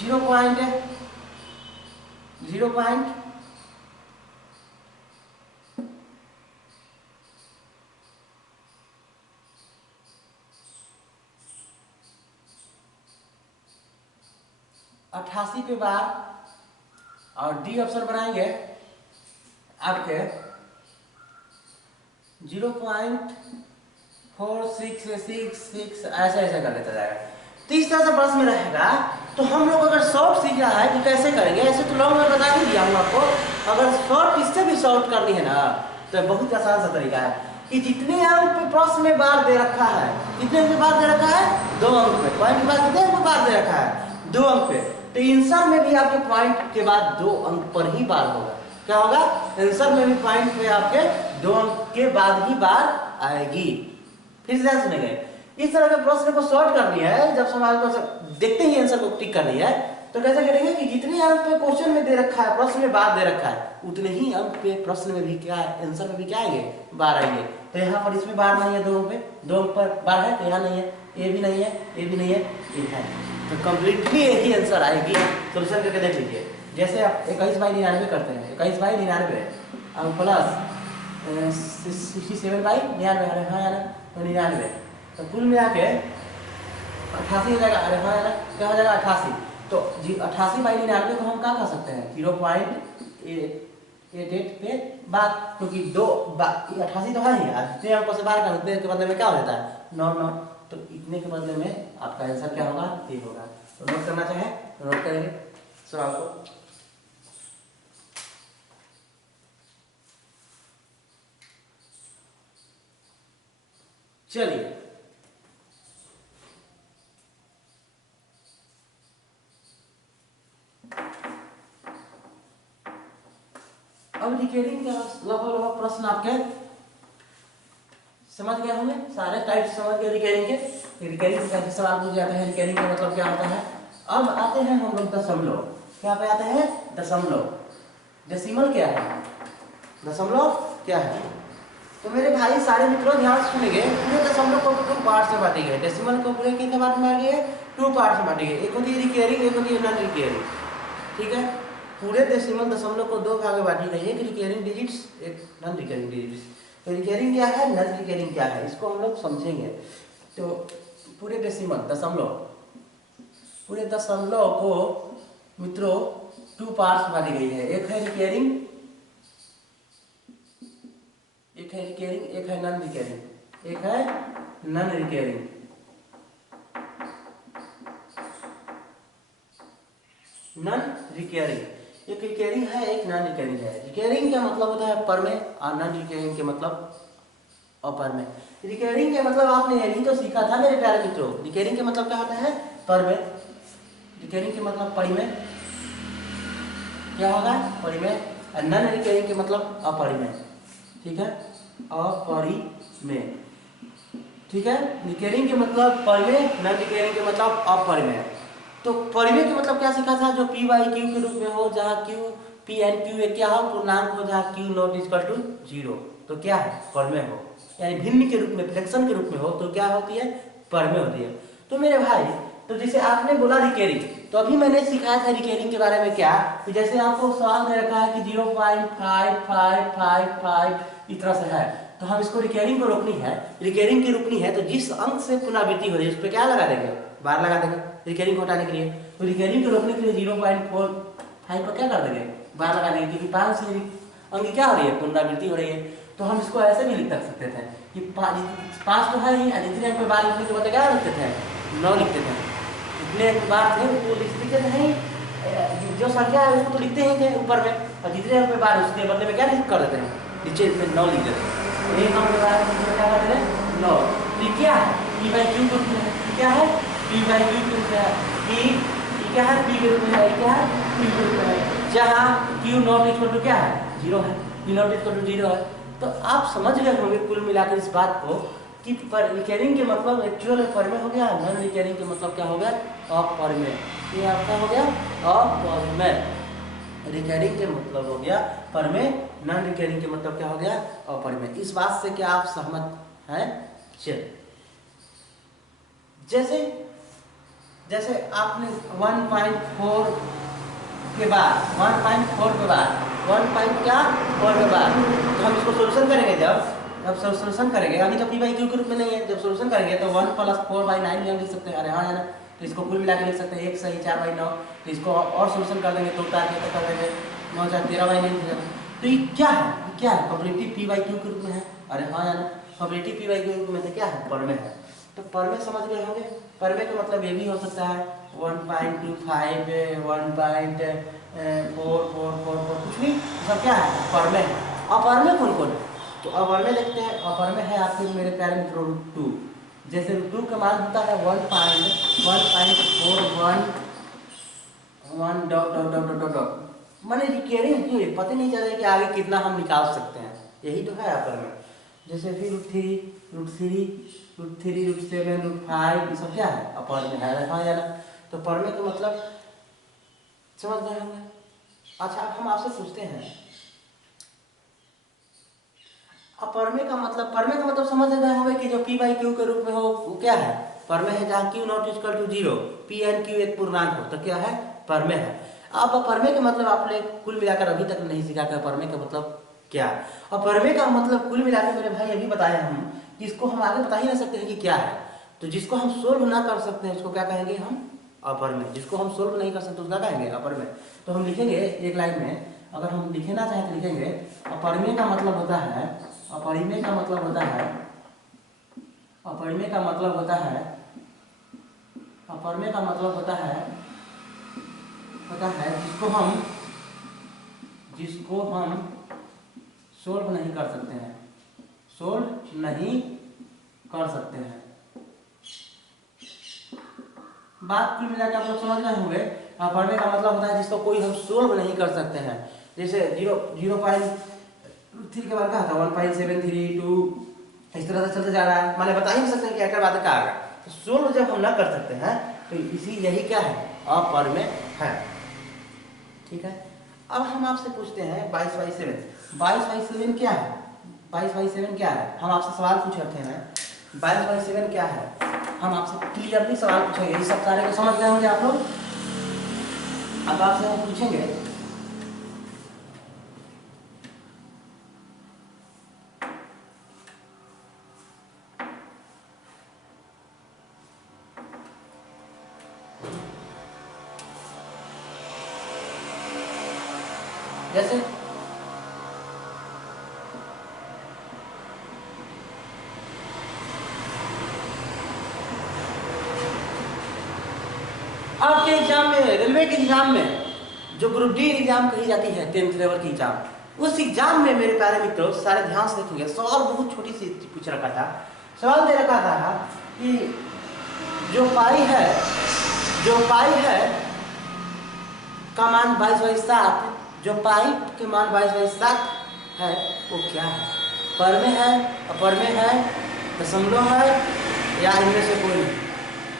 0.0 88 पे बार, और डी ऑप्शन बनाएंगे आपके 0.4666 ऐसे ऐसे कर लेता जाएगा। तो इस तरह से प्रश्न में रहेगा। तो हम लोग अगर शॉर्ट सीख रहा है कि कैसे करेंगे, ऐसे तो लॉन्ग में बता ही दिया हूँ आपको, अगर शॉर्ट इससे भी शॉर्ट करनी है ना तो बहुत आसान सा तरीका है कि जितने अंक पे प्रश्न में बार दे रखा है, कितने अंक पे बार दे रखा है 2 अंक पे, पॉइंट के बाद कितने अंक पे बार दे रखा है 2 अंक पे, तो आंसर में भी आपके पॉइंट के बाद 2 अंक पर ही बार होगा। क्या होगा, आंसर में भी पॉइंट पे आपके 2 अंक के बाद ही बार आएगी। फिर से सुनेंगे, इस तरह के प्रश्न को सॉल्व करनी है, जब सवाल को देखते ही आंसर को टिक करनी है तो कैसे करेंगे कि जितने अंक पे क्वेश्चन में दे रखा है, प्रश्न में बार दे रखा है, उतने ही अंक पे प्रश्न में भी क्या आंसर में भी क्या आएंगे बार आएंगे। तो यहाँ पर इसमें बार नहीं है 2 अंक पे, 2 अंक पर बार है, तो यहाँ नहीं है, ये भी नहीं है, ये भी नहीं है, ये है, तो कंप्लीटली यही आंसर आएगी। सोल्यूशन करके देख लीजिए। जैसे आप 21/99 करते हैं, 21/99 और प्लस 67/99, हाँ यार 99, तो कुल मिला के 88 हो जाएगा। अरे हाँ यार क्या हो जाएगा 88। तो जी 88/99 को हम क्या कर सकते हैं 0.88 पे बार, क्योंकि 88 तो है ही, जितने अंकों से बार करते हैं के बदले में क्या हो जाता है 9 9, तो इतने के बदले में आपका आंसर क्या होगा ये होगा। तो नोट करना चाहे तो नोट करेंगे सवाल को। चलिए अब रिकरिंग के लगभग प्रश्न आपके समझ गए होंगे, सारे टाइप समझ गए रिकरिंग के। रिकरिंग से सवाल पूछ जाते हैं, रिकरिंग का मतलब क्या होता है। अब आते हैं हम लोग दशमलव, क्या पे आते हैं दशमलव। डेसिमल क्या है, दशमलव क्या है, तो मेरे भाई सारे मित्रों ध्यान से सुनेंगे। पूरे दशमलव को 2 पार्ट से बांटेंगे, डेसिमल को पूरे कितने पार्ट में बांटेंगे 2 पार्ट में बांटेंगे, एक होती है रिकरिंग, एक होती है नॉन रिकरिंग, ठीक है। पूरे डेसिमल दशमलव को 2 भाग में बांटी गई है, एक रिकरिंग डिजिट्स, एक नॉन रिकरिंग डिजिट्स। तो रिकरिंग क्या है, नॉन रिकरिंग क्या है, इसको हम लोग समझेंगे। तो पूरे डेसिमल दशमलव, पूरे दशमलव को मित्रों 2 पार्ट्स में बांटी गई है, एक है रिकरिंग, एक है रिकरिंग, एक है नॉन रिकरिंग, एक है नॉन रिकरिंग। नॉन रिकरिंग, एक रिकरिंग है, एक नॉन रिकरिंग है। रिकरिंग का मतलब होता है पर में, और नॉन रिकरिंग के मतलब अपर में। रिकरिंग के मतलब आपने यही तो सीखा था मेरे प्यारे मित्रों, रिकरिंग के मतलब क्या होता है पर में, रिकरिंग के मतलब परी में, क्या होगा परिमेय, नॉन रिकरिंग के मतलब अपरिमेय, ठीक है, अपरिमेय, ठीक है। रिकरिंग के मतलब परिमेय, नॉन रिकरिंग के मतलब अपरिमेय। तो परिमेय के मतलब क्या सीखा था, जो पी बाई क्यू के रूप में हो, जहाँ क्यू पी एन क्यू एक क्या हो पूर्णांक हो, जहाँ क्यू नॉट इक्वल टू 0, तो क्या है परिमेय हो, यानी भिन्न के रूप में, फ्रैक्शन के रूप में हो तो क्या होती है परिमेय होती है। तो मेरे भाई, तो जैसे आपने बोला रिकरिंग, तो अभी मैंने सिखाया था रिकरिंग के बारे में क्या, कि जैसे आपको सवाल दे रखा है कि 0.5555 इस तरह से है, तो हम इसको रिकरिंग को रोकनी है, रिकरिंग की रोकनी है, तो जिस अंक से पुनरावृत्ति हो रही है उस पर क्या लगा देंगे, बार लगा देंगे रिकरिंग को हटाने के लिए। तो रिकरिंग को रोकने के लिए 0.45 पर क्या कर देंगे, बार लगा देंगे, क्योंकि 5 से अंक क्या हो रही है, पुनरावृत्ति हो रही है। तो हम इसको ऐसे भी लिख सकते थे कि 5 तो है ही, जितने अंक पे बार लिखने के मतलब क्या लिखते थे 9 लिखते थे, जितने अंक बार थे वो लिखते थे ही, जो संख्या है उसको तो लिखते ही थे ऊपर में, और जितने अंक पे बार उसके बदले में क्या लिख कर देते हैं नीचे में 9 लिख देते हैं। एक अंक के बाद क्या करते हैं 9। ये क्या है पी बाई क्यू के रूप में, क्या है पी बाई क्यू के रूप में है, पी क्या है पी के रूप में है, क्या है पी के रूप में है, जहाँ क्यू नॉट इक्वल टू क्या है 0 है, क्यू नॉट इक्वल टू 0 है। तो आप समझ गए होंगे कुल मिलाकर इस बात को कि रिकरिंग के मतलब एक्चुअल परिमेय हो गया, नॉन रिकरिंग के मतलब क्या हो गया अपरिमेय। ये आपका हो गया अपरिमेय, रिकरिंग के मतलब हो गया परिमेय, नॉन रिकरिंग के मतलब क्या हो गया अपरिमेय। इस बात से क्या आप सहमत हैं? चलिए, जैसे आपने 1.4 के बाद 1.4 के बाद 1.4 के बाद, तो हम इसको सोल्यूशन करेंगे, जब सोल्यूशन करेंगे, अभी तो पी बाई क्यू के रूप में नहीं है, जब सोल्यूशन करेंगे तो 1 + 4/9 भी हम लिख सकते हैं, अरे हाँ है ना, तो इसको कुल मिला के लिख सकते हैं 1 सही 4/9, तो इसको और सोल्यूशन कर देंगे तो उतार के कर देंगे 9 4 13/9 हो जाएगा। तो ये क्या है, क्या है कॉम्पिटिटिव पी बाई क्यू के रूप में है, अरे हाँ है ना, कॉम्पिटिटिव पी बाई क्यू के रूप में तो क्या है परिमेय है। तो परिमेय समझ गए होंगे, परिमेय का मतलब ये भी हो सकता है 1.25 1.444 कुछ भी, सब क्या है परिमेय है। अपरिमेय कौन कौन है, तो अपरिमेय देखते हैं, अपरिमेय है आपके मेरे प्यारे मित्रों √2, जैसे √2 का मान होता है 1.411 माने रिकरिंग ही पता नहीं चले कि आगे कितना हम निकाल सकते हैं, यही तो है अपरिमेय। जैसे फिर √3 √7 √5 ये सब क्या है अपरिमेय है, हाँ या ना। तो परिमेय का मतलब समझ गए होंगे। अच्छा, अब हम आपसे पूछते हैं अपरिमेय का मतलब, परिमेय का मतलब समझ गए होंगे कि जो पी बाई क्यू के रूप में हो वो क्या है परिमेय है, जहाँ Q not equal to 0, P and Q एक पूर्णांक हो तो क्या है परिमेय है। अब अपरिमेय का मतलब आपने कुल मिलाकर अभी तक नहीं सीखा कि अपरिमेय का मतलब क्या है। अपरिमेय का मतलब कुल मिलाकर मेरे भाई अभी बताया हम, जिसको हम आगे बता ही नहीं सकते हैं कि क्या है, तो जिसको हम सोल्व ना कर सकते हैं उसको क्या कहेंगे हम अपरिमेय, जिसको हम सोल्व नहीं कर सकते उसका कहेंगे अपरिमेय। तो हम लिखेंगे एक लाइन में, अगर हम लिखना चाहें तो लिखेंगे अपरिमेय का मतलब होता है, अपरिमेय का मतलब होता है, अपरिमेय का मतलब होता है, अपरिमेय का मतलब होता है जिसको हम सोल्व नहीं कर सकते हैं, सोल्व नहीं कर सकते हैं। बात कुल मिलाकर आप लोग समझ रहे होंगे, अपरिमेय का मतलब होता है जिसको कोई हम सोल्व नहीं कर सकते हैं। जैसे 0.3 के बाद क्या था 1.732 इस तरह से चलते जा रहा है, माने बता ही नहीं सकते हैं कि क्या बात क्या आ गया। तो सोल्व जब हम ना कर सकते हैं तो यही क्या है अपरिमेय है, ठीक है। अब हम आपसे पूछते हैं 22/7, 22/7 क्या है, 22/7 क्या है, हम आपसे सवाल पूछ रहे हैं 22/7 क्या है, हम आपसे क्लियरली सवाल पूछेंगे, इस सब सारे को समझ गए होंगे आप लोग। अब आपसे हम पूछेंगे जैसे आपके एग्जाम में, रेलवे के एग्जाम में जो ग्रुप डी एग्जाम कही जाती है 10th लेवल की एग्जाम, उस एग्जाम में मेरे प्यारे मित्रों सारे ध्यान से देखेंगे, सवाल बहुत छोटी सी पूछ रखा था। सवाल दे रखा था कि जो पाई है का मान 22/7 जो पाई के मान 22/7 है वो क्या है? पर में है, अपर में है, दशमलव है, या इनमें से कोई नहीं?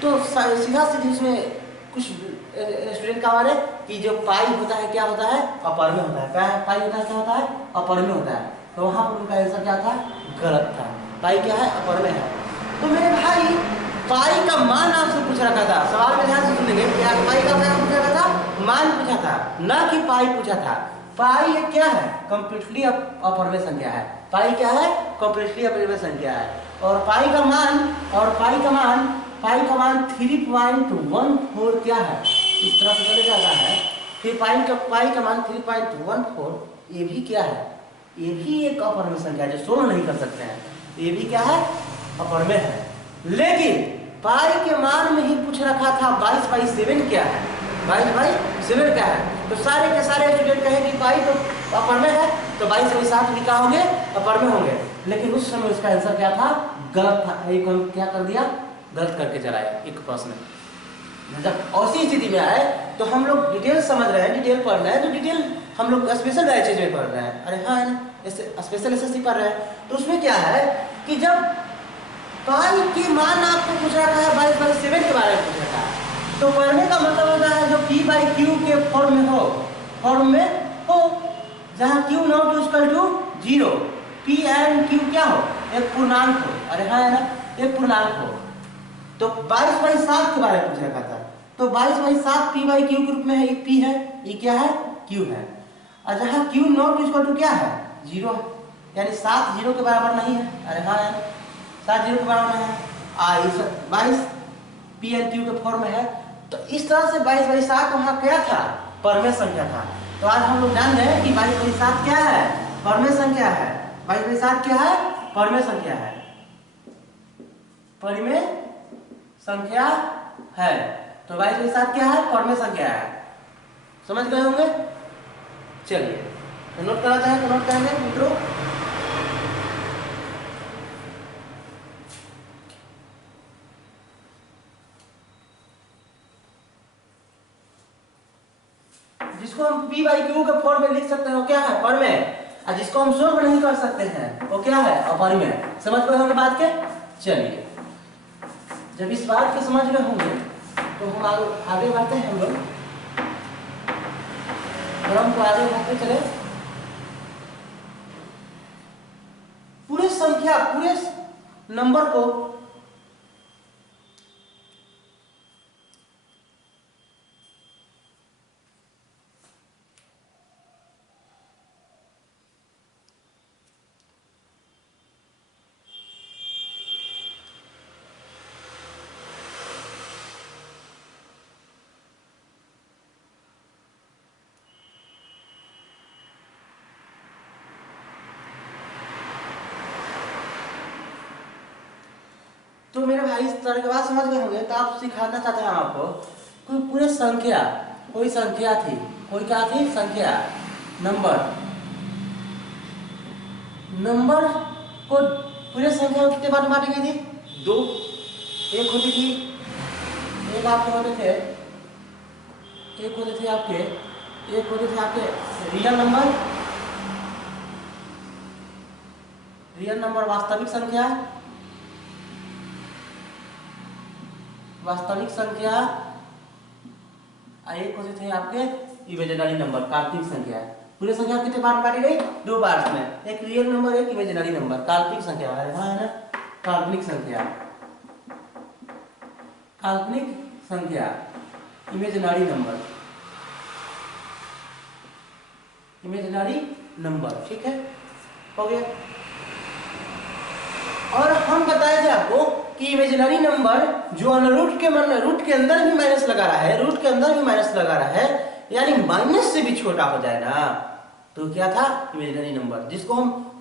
तो सीधा सीधी उसमें कुछ स्टूडेंट का हमारे कि जो पाई होता है क्या होता है? अपर में होता है। क्या है? पाई होता है क्या होता है? अपर में होता है। तो वहाँ पर उनका आंसर क्या था? गलत था। पाई क्या है? अपर में है। तो मेरे भाई पाई का मान आपसे पूछ रखा था, सवाल में ध्यान से सुनेंगे। क्या पाई का मान पूछा रखा था? मान पूछा था, ना कि पाई पूछा था। पाई ये क्या है? कंप्लीटली अपर में संख्या है। पाई क्या है? कंप्लीटली अपर में संख्या है। और पाई का मान 3.14 क्या है? इस तरह से चले जाता है। फिर पाई का मान 3.14 ये भी क्या है? ये भी एक अपर में संख्या है जो सोल्व नहीं कर सकते हैं। ये भी क्या है? अपर में है। लेकिन पाई के मान में ही पूछ रखा था 22/7 क्या है? 22/7 क्या है? तो सारे के सारे स्टूडेंट कहेंगे कि पाई तो अपर में है, तो 22/7 भी क्या होंगे? अपर में होंगे। लेकिन उस समय उसका आंसर क्या था? गलत था। एक हम क्या कर दिया? गलत करके चलाया एक प्रश्न। जब ऐसी स्थिति में आए तो हम लोग डिटेल समझ रहे हैं, डिटेल पढ़ रहे हैं, तो डिटेल हम लोग स्पेशल बैचेज में पढ़ रहे हैं। अरे हाँ है ना, ऐसे स्पेशल एसएससी पढ़ रहे हैं। तो उसमें क्या है कि जब पाई के मान आपको पूछ रखा है 22/7 के बारे में पूछ रखा है, तो पढ़ने का मतलब होता है जो P/Q के फॉर्म में हो, जहाँ Q not equal to 0, P and Q क्या हो? एक पूर्णांक हो। अरे हाँ है ना, एक पूर्णांक हो। तो 22/7 के बारे में पूछ रखा था। तो 22/7 P/Q के रूप में है, P है, ये क्या है? Q है। और जहाँ Q नॉट इक्वल टू क्या है? 0 है, यानी 7 0 के बराबर नहीं है। अरे हाँ है, 7 0 के बराबर नहीं है। 22 P एंड Q के फॉर्म में है। तो इस तरह से 22/7 वहाँ क्या था? परमेय संख्या था। तो आज हम लोग जान रहे हैं कि 22/7 क्या है? परमेय संख्या है। 22/7 क्या है? परमेय संख्या है। परिमेय संख्या है। तो 22/7 क्या है? परमेय संख्या है। समझ गए होंगे? चलिए, तो नोट करना चाहें तो नोट करेंगे मित्रों। जिसको हम P/Q के फॉर्म में लिख सकते हैं वो क्या है? परमेय। और जिसको हम सोल्व नहीं कर सकते हैं वो क्या है? अपरिमेय। समझ गए होंगे बात के? चलिए, जब इस बात के समझ गए होंगे तो हम आगे बढ़ते हैं। हम लोग क्रम को आगे बढ़ते चले। पूरे संख्या, पूरे नंबर को तो मेरे भाई इस तरह की बात समझ गए होंगे। तो आप सिखाना चाहते हैं आपको कोई पूरे संख्या, कोई संख्या थी, कोई क्या थी? संख्या, नंबर को पूरे संख्या को कितने बार बांटी गई थी? 2। एक होती थी, एक आपके होते थे, एक होते थे आपके रियल नंबर, वास्तविक संख्या, एक होते थे आपके इमेजिनरी नंबर, काल्पनिक संख्या। पूरे संख्या कितने पार्ट बांटी गई? 2 पार्ट्स में, एक रियल नंबर, एक इमेजिनरी नंबर, काल्पनिक संख्या है ना, काल्पनिक संख्या, इमेजिनरी नंबर, ठीक है, हो गया। और हम बताए थे आपको कि इमेजिनरी नंबर जो रूट के अंदर भी माइनस लगा रहा है, यानी माइनस से भी छोटा हो जाए ना, तो क्या था? इमेजिनरी नंबर, जिसको हम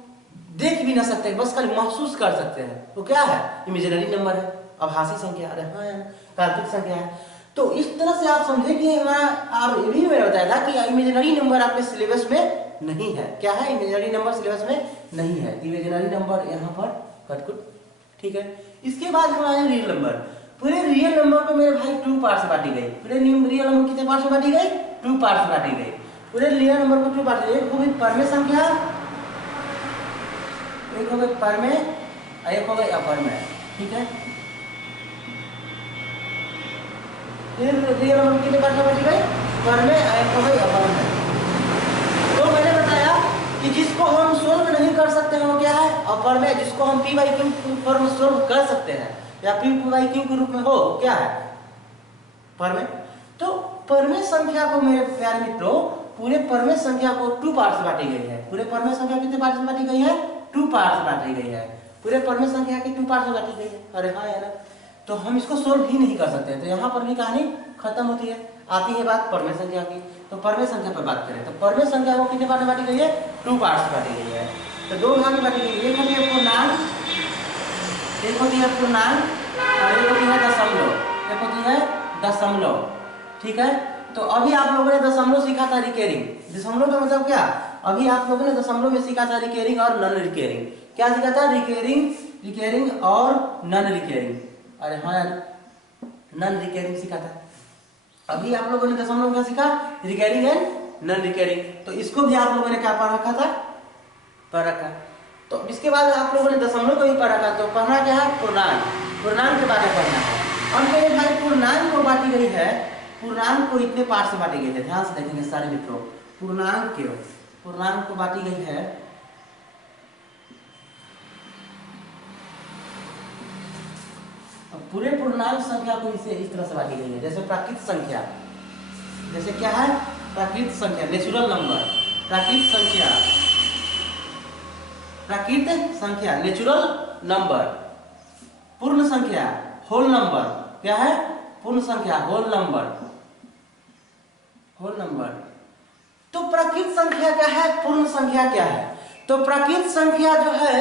देख भी ना सकते, बस खाली महसूस कर सकते हैं, तो क्या है? इमेजिनरी नंबर है, आभासी संख्या, अरे हाँ यार, काल्पनिक संख्या है। तो इस तरह से आप समझे कि हमारा, आप ये भी मैंने बताया था कि इमेजिनरी नंबर आपके सिलेबस में नहीं है। क्या है? इमेजिनरी नंबर सिलेबस में नहीं है। इमेजिनरी नंबर यहाँ पर कटकुट, ठीक है। इसके बाद हमारे रियल नंबर। पूरे रियल नंबर को मेरे भाई 2 पार्ट से बांटी गई। पूरे रियल नंबर कितने पार्ट से बांटी गई? 2 पार्ट से बांटी गई। पूरे रियल नंबर को 2 पार्ट में, एक हो गई परमेय संख्या, एक हो गई परमेय और एक हो गई अपरमेय, ठीक है। फिर रियल नंबर कितने पार्ट में बच गए, परमेय और एक हो गई अपरमेय। तो मैंने बताया कि जिसको हम सोल्व नहीं कर सकते हैं वो क्या है, अपरमेय। जिसको हम p by Q form solve कर सकते हैं या p बाई क्यू के रूप में हो, क्या है, परमेय। तो परमेय संख्या को मेरे प्यारे मित्रों, पूरे परमेय संख्या को 2 पार्ट से बांटी गई है। पूरे परमेय संख्या कितने पार्ट से बांटी गई है, 2 पार्ट से बांटी गई है। पूरे परमेय संख्या की 2 पार्ट से बांटी गई है। अरे हाँ है ना, तो हम इसको सोल्व ही नहीं कर सकते। तो यहाँ पर भी कहानी खत्म होती है। आती है बात परमेय संख्या की, तो परमेय संख्या पर बात करें तो परमेय संख्या को कितने पार्ट में बांटी गई है, 2 पार्ट से बांटी गई है। तो 2 भाग में बांटी गई है, एक होती है पूर्णांक, एक होती है पूर्णांक और एक होती है दशमलव, एक होती है दशमलव, ठीक है। तो अभी आप लोगों ने दशमलव सीखा था, रिकरिंग। दशमलव का मतलब क्या, अभी आप लोगों ने दशमलव में सीखा था रिकरिंग और नॉन रिकरिंग। क्या सीखा था, रिकरिंग, रिकरिंग और नॉन रिकरिंग। अरे हाँ यार, नॉन रिकरिंग सीखा था। अभी आप लोगों ने दशमलव क्या सीखा, रिकरिंग एंड नॉन रिकरिंग। तो इसको भी आप लोगों ने क्या पढ़ रखा था, पढ़ रखा। तो इसके बाद आप लोगों ने दशमलव को भी पढ़ रखा। तो पढ़ना क्या है, पूर्णांक, पूर्णांक के बारे में पढ़ना है। अब मेरे भाई पूर्णांक को बांटी गई है, पूर्णांक को इतने पार्ट से बांटी गई है, ध्यान से देखेंगे सारे मित्रों। पूर्णांक को बांटी गई है पूरे पूर्णांक संख्या को इसे इस तरह से बांटी गई है, जैसे प्राकृत संख्या, जैसे क्या है, प्राकृत संख्या, नेचुरल नंबर, प्राकृत संख्या, प्राकृत संख्या, नेचुरल नंबर, पूर्ण संख्या, होल नंबर, क्या है, पूर्ण संख्या, होल नंबर, होल नंबर। तो प्राकृत संख्या क्या है, पूर्ण संख्या क्या है। तो प्राकृत संख्या जो है,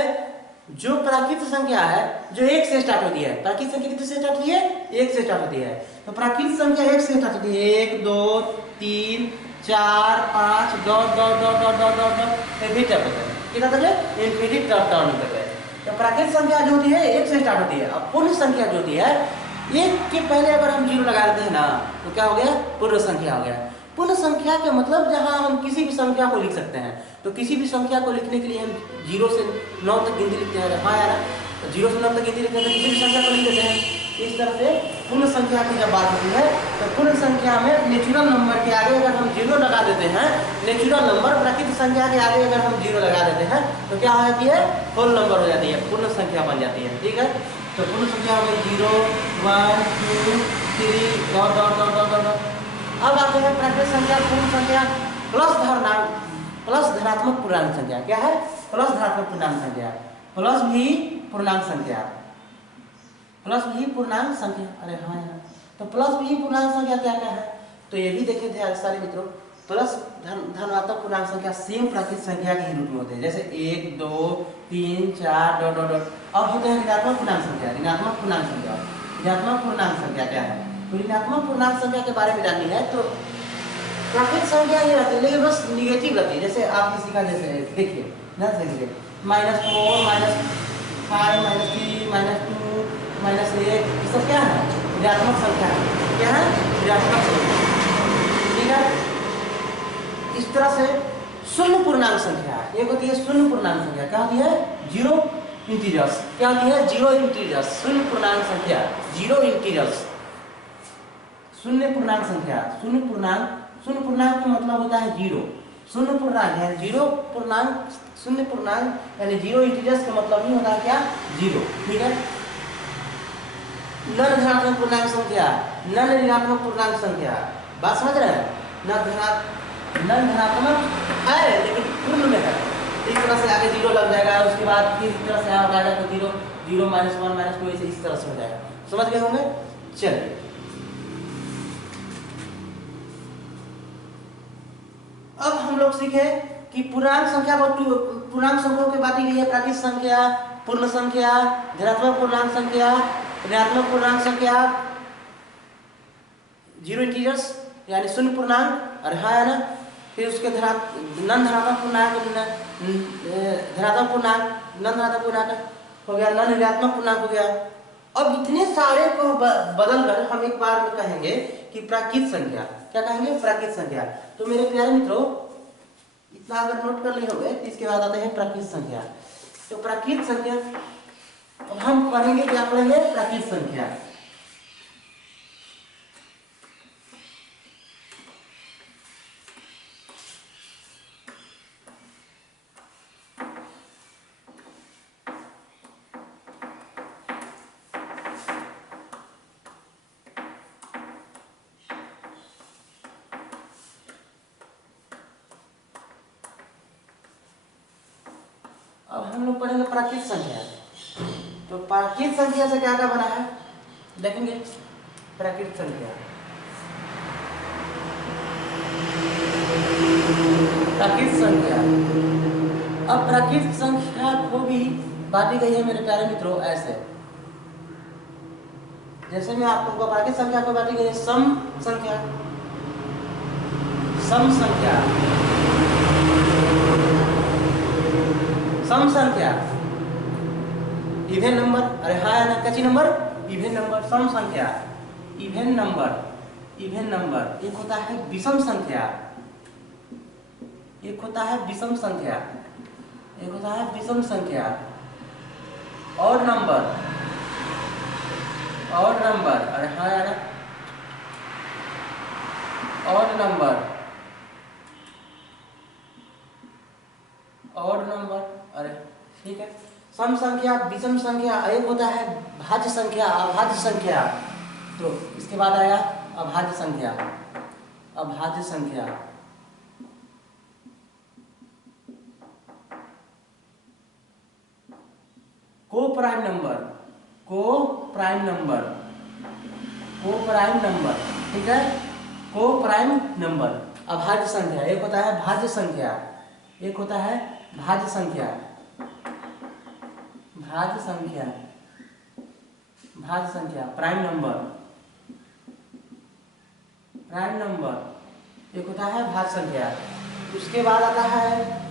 जो प्राकृत संख्या है जो 1 से स्टार्ट होती है, प्राकृत संख्या कितने से स्टार्ट होती है, 1 से स्टार्ट होती है। तो प्राकृत संख्या 1 से स्टार्ट होती है, 1 2 3 4 5 dot dot dot dot dot dot dot infinity तक है, कितना तक है, इनफिनिटी टर्म तक है। तो प्राकृत संख्या जो होती है 1 से स्टार्ट होती है। अब पूर्ण संख्या जो होती है, 1 के पहले अगर हम 0 लगा देते हैं ना, तो क्या हो गया, पूर्ण संख्या हो गया। पूर्ण संख्या का मतलब जहां हम किसी भी संख्या को लिख सकते हैं। तो किसी भी संख्या को लिखने के लिए हम 0 से 9 तक गिनती लिखते हैं। हाँ यार, तो 0 से 9 तक गिनती लिखते हैं, तो किसी भी संख्या को लिख देते हैं। इस तरह से पूर्ण संख्या की जब बात होती है, तो पूर्ण संख्या में नेचुरल नंबर के आगे अगर हम 0 लगा देते हैं, नेचुरल नंबर प्राकृतिक संख्या के आगे अगर हम 0 लगा देते हैं, तो क्या हो जाती है, होल नंबर हो जाती है, पूर्ण संख्या बन जाती है, ठीक है। तो पूर्ण संख्या में 0 1 2 3 dot dot dot dot dot. अब आते हैं प्राकृतिक संख्या, पूर्ण संख्या प्लस धनात्मक पूर्णांक संख्या। क्या है, प्लस धनात्मक पूर्णांक संख्या, प्लस भी पूर्णांक संख्या, प्लस भी पूर्णांक संख्या। अरे हाँ यार, तो प्लस भी पूर्णांक संख्या क्या क्या है, तो ये भी देखे थे सारे मित्रों। प्लस धनात्मक पूर्णांक संख्या सेम प्राकृतिक संख्या के ही रूप में होते हैं, जैसे 1 2 3 4 डॉट डॉट डॉट। अब होते हैं ऋणात्मक पूर्णांक संख्या, ऋणात्मक पूर्णांक संख्या, ऋणात्मक पूर्णांक संख्या क्या है। तो ऋणात्मक पूर्णांक संख्या के बारे में जाननी है तो प्राकृतिक संख्या ये रहती है, लेकिन बस निगेटिव रहती है। जैसे आपने सीखा, जैसे देखिए ध्यान से देखिए, -4 -5 -3 -2 -1, ये सब क्या है, ऋणात्मक संख्या है। क्या है, ऋणात्मक संख्या, ठीक है। इस तरह से शून्य पूर्णांक संख्या एक होती है, शून्य पूर्णांक संख्या क्या होती है, 0 इंटीजर्स। क्या होती है, 0 इंटीजर्स, शून्य पूर्णांक संख्या, 0 इंटीजर्स, शून्य पूर्णांक संख्या। शून्य पूर्णांक का मतलब होता है 0, शून्य पूर्णांक है 0 पूर्णांक, शून्य पूर्णांक यानी 0 इंटीजर्स का मतलब नहीं होता है क्या, 0, ठीक है। नन धनात्मक पूर्णांक संख्या, नन ऋणात्मक पूर्णांक संख्या, बात समझ रहे हैं। नन धनात्मक है लेकिन पूर्ण में है, इस तरह से आगे 0 लग जाएगा, उसके बाद फिर इस तरह से आ जाएगा तो 0 0 -1 -2 ऐसे इस तरह से हो जाएगा, समझ गए होंगे। चलिए अब हम लोग सीखे कि पूर्णांक संख्या को पूर्णांक संख्याओं के बांटी गई है, प्राकृतिक संख्या, पूर्ण संख्या, धनात्मक पूर्णांक संख्या, ऋणात्मक पूर्णांक संख्या, 0 इंटीजर्स यानी शून्य पूर्णांक, और है ना। फिर उसके नन धनात्मक पूर्णांक, धनात्मक पूर्णांक, नन धनात्मक पूर्णांक हो गया, नन ऋणात्मक पूर्णांक हो गया। अब इतने सारे को बदल कर हम एक बार में कहेंगे कि प्राकृतिक संख्या क्या कहेंगे? प्राकृत संख्या। तो मेरे प्यारे मित्रों, इतना अगर नोट कर लिए होंगे तो इसके बाद आते हैं प्राकृत संख्या। तो प्राकृत संख्या अब हम पढ़ेंगे, क्या पढ़ेंगे? प्राकृत संख्या। अब हम लोग पढ़ेंगे प्राकृत संख्या। तो प्राकृत संख्या से क्या क्या बना है देखेंगे। प्राकृत संख्या, प्राकृत संख्या। अब प्राकृत संख्या को भी बांटी गई है मेरे प्यारे मित्रों ऐसे, जैसे मैं आप लोगों को प्राकृत संख्या को बांटी गई है सम संख्या, सम संख्या, सम संख्या, इवन नंबर, अरे हाँ है ना, कच्ची नंबर, इवन नंबर, सम संख्या, इवन नंबर, इवन नंबर। एक होता है विषम संख्या, एक होता है विषम संख्या, एक होता है विषम संख्या, और नंबर, और नंबर, अरे हाँ यार, और नंबर, और नंबर, अरे ठीक है। सम संख्या, विषम संख्या, एक होता है भाज्य संख्या, अभाज्य संख्या। तो इसके बाद आया अभाज्य संख्या, अभाज्य संख्या, को प्राइम नंबर, को प्राइम नंबर, को प्राइम नंबर, ठीक है, को प्राइम नंबर। अभाज्य संख्या, एक होता है भाज्य संख्या, एक होता है भाज्य संख्या, भाज्य संख्या, भाज्य संख्या, प्राइम नंबर, प्राइम नंबर, एक होता है भाज्य संख्या। उसके बाद आता है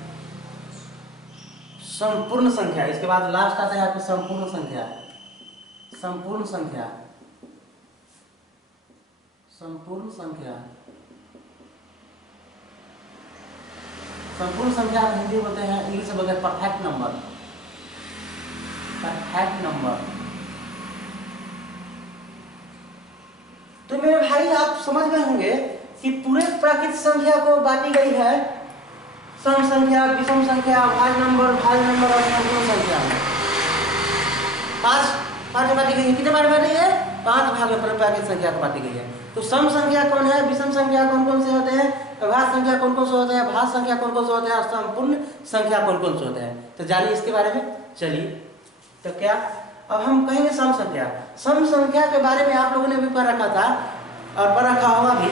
संपूर्ण संख्या, इसके बाद लास्ट आता है आपकी संपूर्ण संख्या, संपूर्ण संख्या, संपूर्ण संख्या, संपूर्ण संख्या हिंदी बोलते हैं, इंग्लिश में बोलते हैं परफेक्ट नंबर, परफेक्ट नंबर। तो मेरे भाई आप समझ गए होंगे कि पूरे प्राकृत संख्या को बांटी गई है सम संख्या, विषम संख्या, भाज्य नंबर, भाज्य नंबर और संपूर्ण संख्या में। पांच बांटी गई है। कितने बार बांटी है? 5 भाग में प्राकृत संख्या को बांटी गई है। तो सम संख्या कौन है, विषम संख्या कौन कौन से होते हैं, अभाज्य संख्या कौन कौन से होते हैं, भाज्य संख्या कौन कौन से होते हैं, और संपूर्ण संख्या कौन कौन से होते हैं। तो जानिए इसके बारे में। चलिए तो क्या अब हम कहेंगे सम संख्या। सम संख्या के बारे में आप लोगों ने भी पढ़ रखा था और पढ़ रखा होगा भी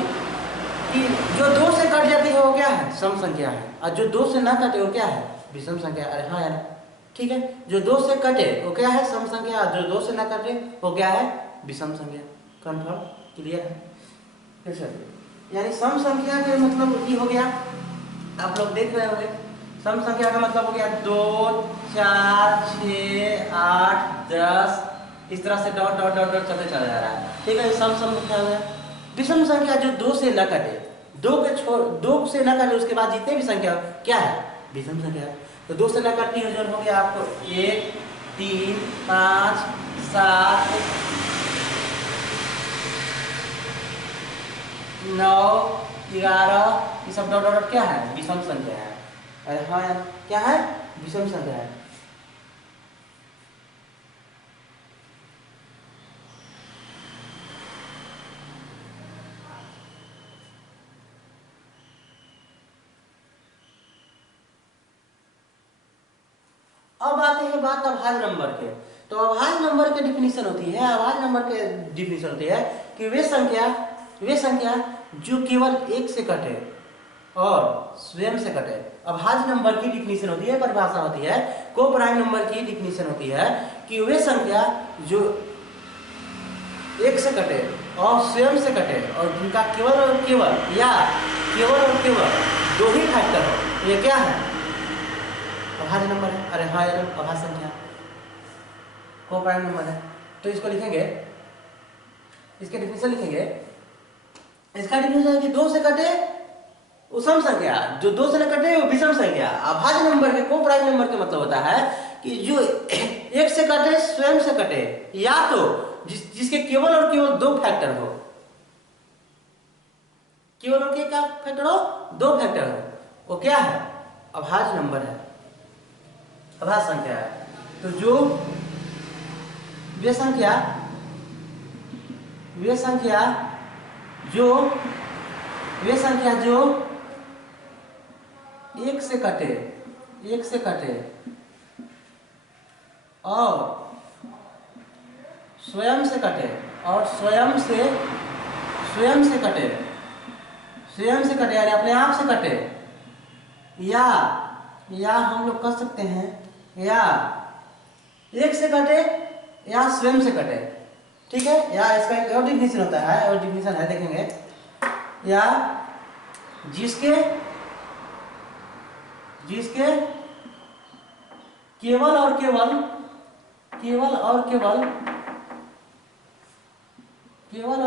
कि जो 2 से कट जाती है वो क्या है? सम संख्या है। और जो 2 से ना कटे वो क्या है? विषम संख्या। अरे हाँ यार, ठीक है, जो 2 से कटे वो क्या है? सम संख्या। जो 2 से ना कटे वो क्या है? विषम संख्या। कन्फर्म? क्लियर है? यानी सम संख्या के मतलब ये हो गया, आप लोग देख रहे होंगे, सम संख्या का मतलब हो गया 2, 4, 6, 8, 10, इस तरह से डॉट डॉट डॉट डॉट चलते चला जा रहा है। ठीक है, सम संख्या हो गया। विषम संख्या जो 2 से न कटे, 2 से न कटे उसके बाद जितने भी संख्या क्या है? विषम संख्या। तो 2 से न कटती है जो हो गया आपको 1, 3, 5, 7, 9, 11, ये सब डॉट डॉट क्या है? विषम संख्या है। अरे हाँ यार, क्या है? विषम संख्या है। अब आते हैं बात अभाज्य नंबर के। तो अभाज्य नंबर के डिफिनीशन होती है, अभाज्य नंबर के डिफिनीशन होती है कि वे संख्या जो केवल 1 से कटे और स्वयं से कटे। अभाज्य नंबर की डिफिनीशन होती है, परिभाषा होती है, को प्राइम नंबर की डिफिनीशन होती है कि वे संख्या जो 1 से कटे और स्वयं से कटे और जिनका केवल और केवल या केवल और केवल 2 ही फैक्टर हो, ये क्या है? अभाज्य नंबर है। अरे हाँ यार, अभाज्य संख्या को प्राइम नंबर है। तो इसको लिखेंगे, इसके डिफिनीशन लिखेंगे इसका डिफिनेशन है कि 2 से कटे वो सम संख्या, जो 2 से न कटे वो विषम संख्या। अभाज्य नंबर के को प्राइम नंबर का मतलब होता है कि जो 1 से कटे स्वयं से कटे, या तो जिसके केवल और केवल 2 फैक्टर हो, केवल और क्या फैक्टर हो, 2 फैक्टर हो, वो क्या है, अभाज्य नंबर है, अभाज्य संख्या है। तो जो वे संख्या जो 1 से कटे और स्वयं से कटे यानी अपने आप से कटे, या हम लोग कह सकते हैं या 1 से कटे या स्वयं से कटे, ठीक है। या इसका एक और डिफिनेशन होता है, और डिफिनेशन है देखेंगे, या जिसके केवल और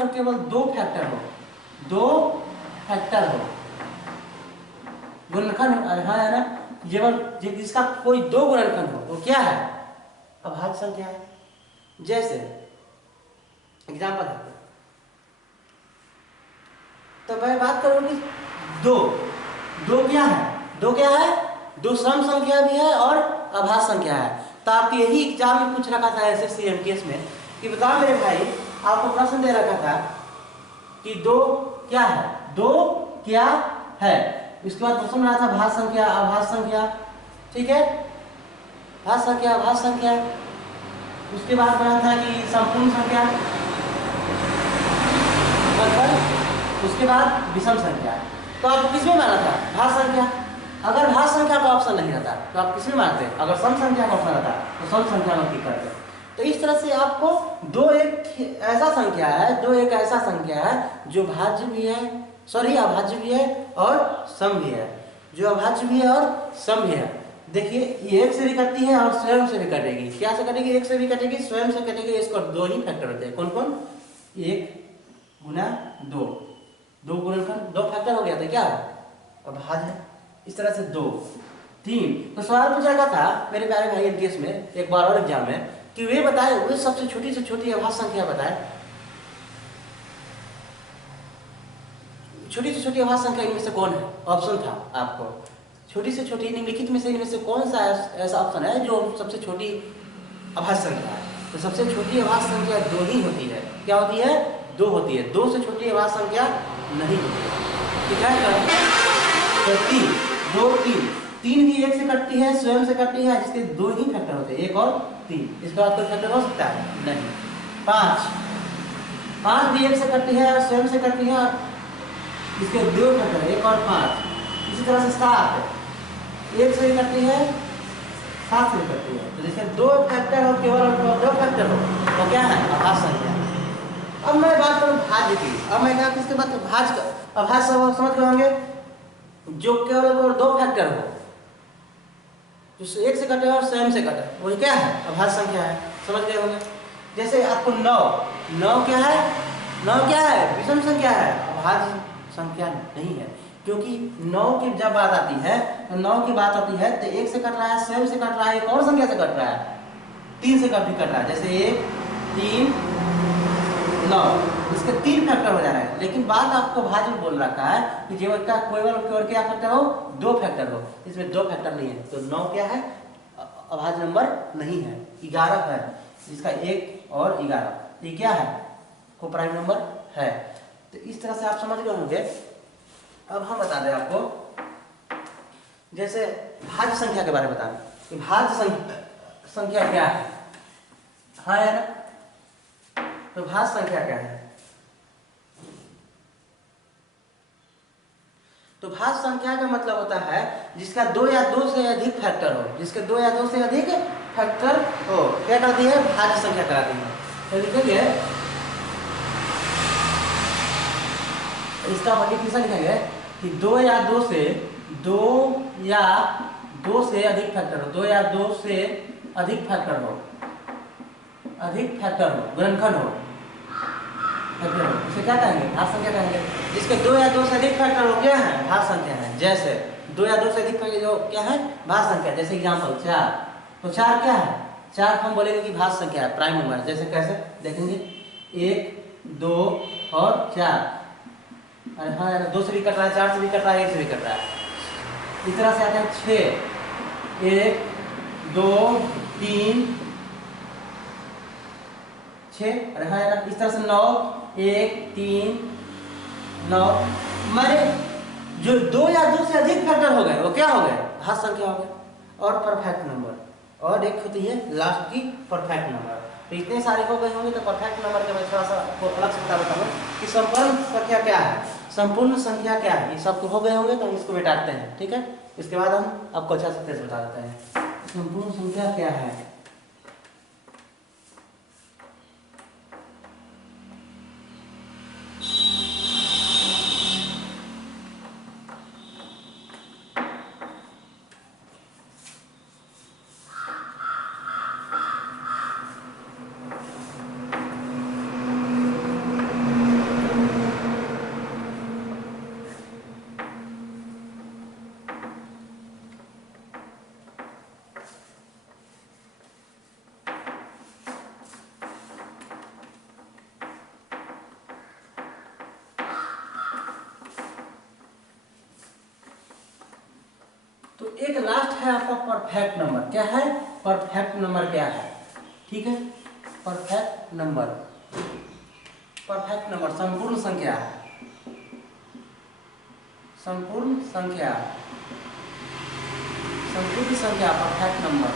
केवल 2 फैक्टर हो, गुणनखंड है ना, जिसका कोई 2 गुणनखंड हो, वो क्या है, अभाज्य संख्या है। जैसे एग्जाम्पल है, तो मैं बात करूंगी दो क्या है, 2 सम संख्या भी है और अभाज्य संख्या है। तो आपके यही एग्जाम में पूछ रखा था एसएससी एमटीएस में कि बताओ मेरे भाई, आपको प्रश्न दे रखा था कि 2 क्या है, उसके बाद प्रश्न रहा था भाज्य संख्या, अभाज्य संख्या, ठीक है, भाज्य संख्या, अभाज्य संख्या। उसके बाद बना था कि संपूर्ण संख्या, उसके बाद विषम संख्या। तो आप किस में माना था, भाज्य संख्या। अगर भाज्य संख्या का ऑप्शन नहीं रहता तो आप किस में मानते, अगर सम संख्या का ऑप्शन रहता तो सम संख्या में क्लिक करते। तो इस तरह से आपको 2 एक ऐसा संख्या है जो भाज्य भी है, अभाज्य भी है और सम भी है, जो अभाज्य भी है और सम भी है। देखिए ये 1 से भी कटती है और स्वयं से भी कटेगी। क्या से कटेगी, 1 से भी कटेगी, स्वयं से कटेगी। इसको 2 ही फैक्टर होते हैं, कौन कौन, 1 गुना 2 गुणनखंड 2 फैक्टर हो गया था, क्या अभाज्य है। इस तरह से 2 3। तो सवाल पूछा गया था मेरे प्यारे भाई एमटीएस में एक बार और एग्जाम में कि वे बताए, वे सबसे छोटी से छोटी अभाज्य संख्या बताए, छोटी से छोटी अभाज्य संख्या इनमें से कौन है। ऑप्शन था आपको छोटी से छोटी निम्नलिखित में से इनमें से कौन सा ऐसा ऑप्शन है जो सबसे छोटी अभाज्य संख्या है। तो सबसे छोटी अभाज्य संख्या 2 ही होती है। क्या होती है, 2 होती है। 2 से छोटी अभाज्य संख्या नहीं होती है, ठीक है। तो 3 भी 1 से कटती है, स्वयं से कटती है, जिसके 2 ही फैक्टर होते हैं, 1 और 3। इसके बाद कोई फैक्टर हो सकता है नहीं। 5 भी 1 से कटती है, स्वयं से कटती है, इसके 2 फैक्टर, 1 और 5। इसी तरह से 7 1 से कटती है, 7 से कटती है। तो जिसके 2 फैक्टर हो, केवल 2 फैक्टर हो, तो क्या है, अभाज्य संख्या। अब मैं बात करूं भाज्य की। अब मैं क्या किसके बात, भाज्य का अभाज्य समझ के होंगे जो केवल 2 फैक्टर हो, जो 1 से कटे और स्वयं से कटे, वो क्या है, अभाज्य संख्या है। समझ गए होंगे। जैसे आपको 9 क्या है, विषम संख्या है, अभाज्य संख्या नहीं है। क्योंकि 9 की जब बात आती है तो 9 की बात आती है तो 1 से कट रहा है, स्वयं से कट रहा है, एक और संख्या से कट रहा है, 3 से कट रहा है। जैसे 1 3 9, इसके 3 फैक्टर हो जा रहा है। लेकिन बात आपको भाज्य में बोल रखा है कि जीवन का कोई और क्या फैक्टर हो, 2 फैक्टर हो। इसमें 2 फैक्टर नहीं है, तो 9 क्या है, अभाज्य नंबर नहीं है। 11 है, जिसका 1 और 11, ये क्या है, को प्राइम नंबर है। तो इस तरह से आप समझ गए होंगे। अब हम बता दें आपको, जैसे भाज्य संख्या के बारे में बताएं कि भाज्य संख्या क्या है। हाँ है ना, तो भाज्य संख्या क्या है, तो भाज्य संख्या का मतलब होता है जिसका 2 या 2 से अधिक फैक्टर हो, जिसके 2 या 2 से अधिक फैक्टर हो, क्या कहती है, भाज्य संख्या कहती है। तो लिखेंगे, इसका मल्टीप्लिकेशन लिखेंगे कि 2 या 2 से अधिक फैक्टर हो, 2 या 2 से अधिक फैक्टर हो, गुणनखंड हो, इसे क्या कहेंगे? घात संख्या कहेंगे। जिसके दो या दो से अधिक फैक्टर वो क्या है? घात संख्या है। जैसे दो या दो से अधिक फैक्टर जो क्या है? भाज्य संख्या। जैसे एग्जांपल 4, तो 4 क्या है? 4 हम बोलेंगे कि भाज्य संख्या है, प्राइम नंबर। जैसे कैसे देखेंगे? 1 2 और 4। अरे हाँ यार, 2 से भी कट रहा है, 4 से भी कट रहा है, 1 से भी कट रहा है। इस तरह से आता है 6, 1 2 3 6। अरे हाँ यार, इस तरह से 9, 1 3 9। हमारे जो दो या दो से अधिक फैक्टर हो गए वो क्या हो गए? घात संख्या हो गए। और परफेक्ट नंबर, और एक होती है लास्ट की परफेक्ट नंबर। तो इतने सारे हो गए होंगे। तो परफेक्ट नंबर के मैं थोड़ा सा आपको अलग से बता देता हूँ कि संपूर्ण संख्या क्या है, संपूर्ण संख्या क्या है। ये सब हो गए होंगे तो हम इसको मिटाते हैं, ठीक है। इसके बाद हम आपको अच्छा से बता देते हैं संपूर्ण संख्या क्या है। तो एक लास्ट है आपका परफेक्ट नंबर। क्या है? परफेक्ट नंबर क्या है? ठीक है, परफेक्ट नंबर, परफेक्ट नंबर संपूर्ण संख्या, संपूर्ण संख्या, संपूर्ण संख्या, perfect number,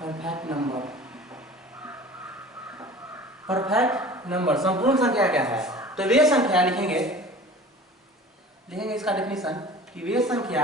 perfect number, perfect number संपूर्ण संख्या क्या है? तो वे संख्या लिखेंगे, लिखेंगे इसका डेफिनेशन कि वे संख्या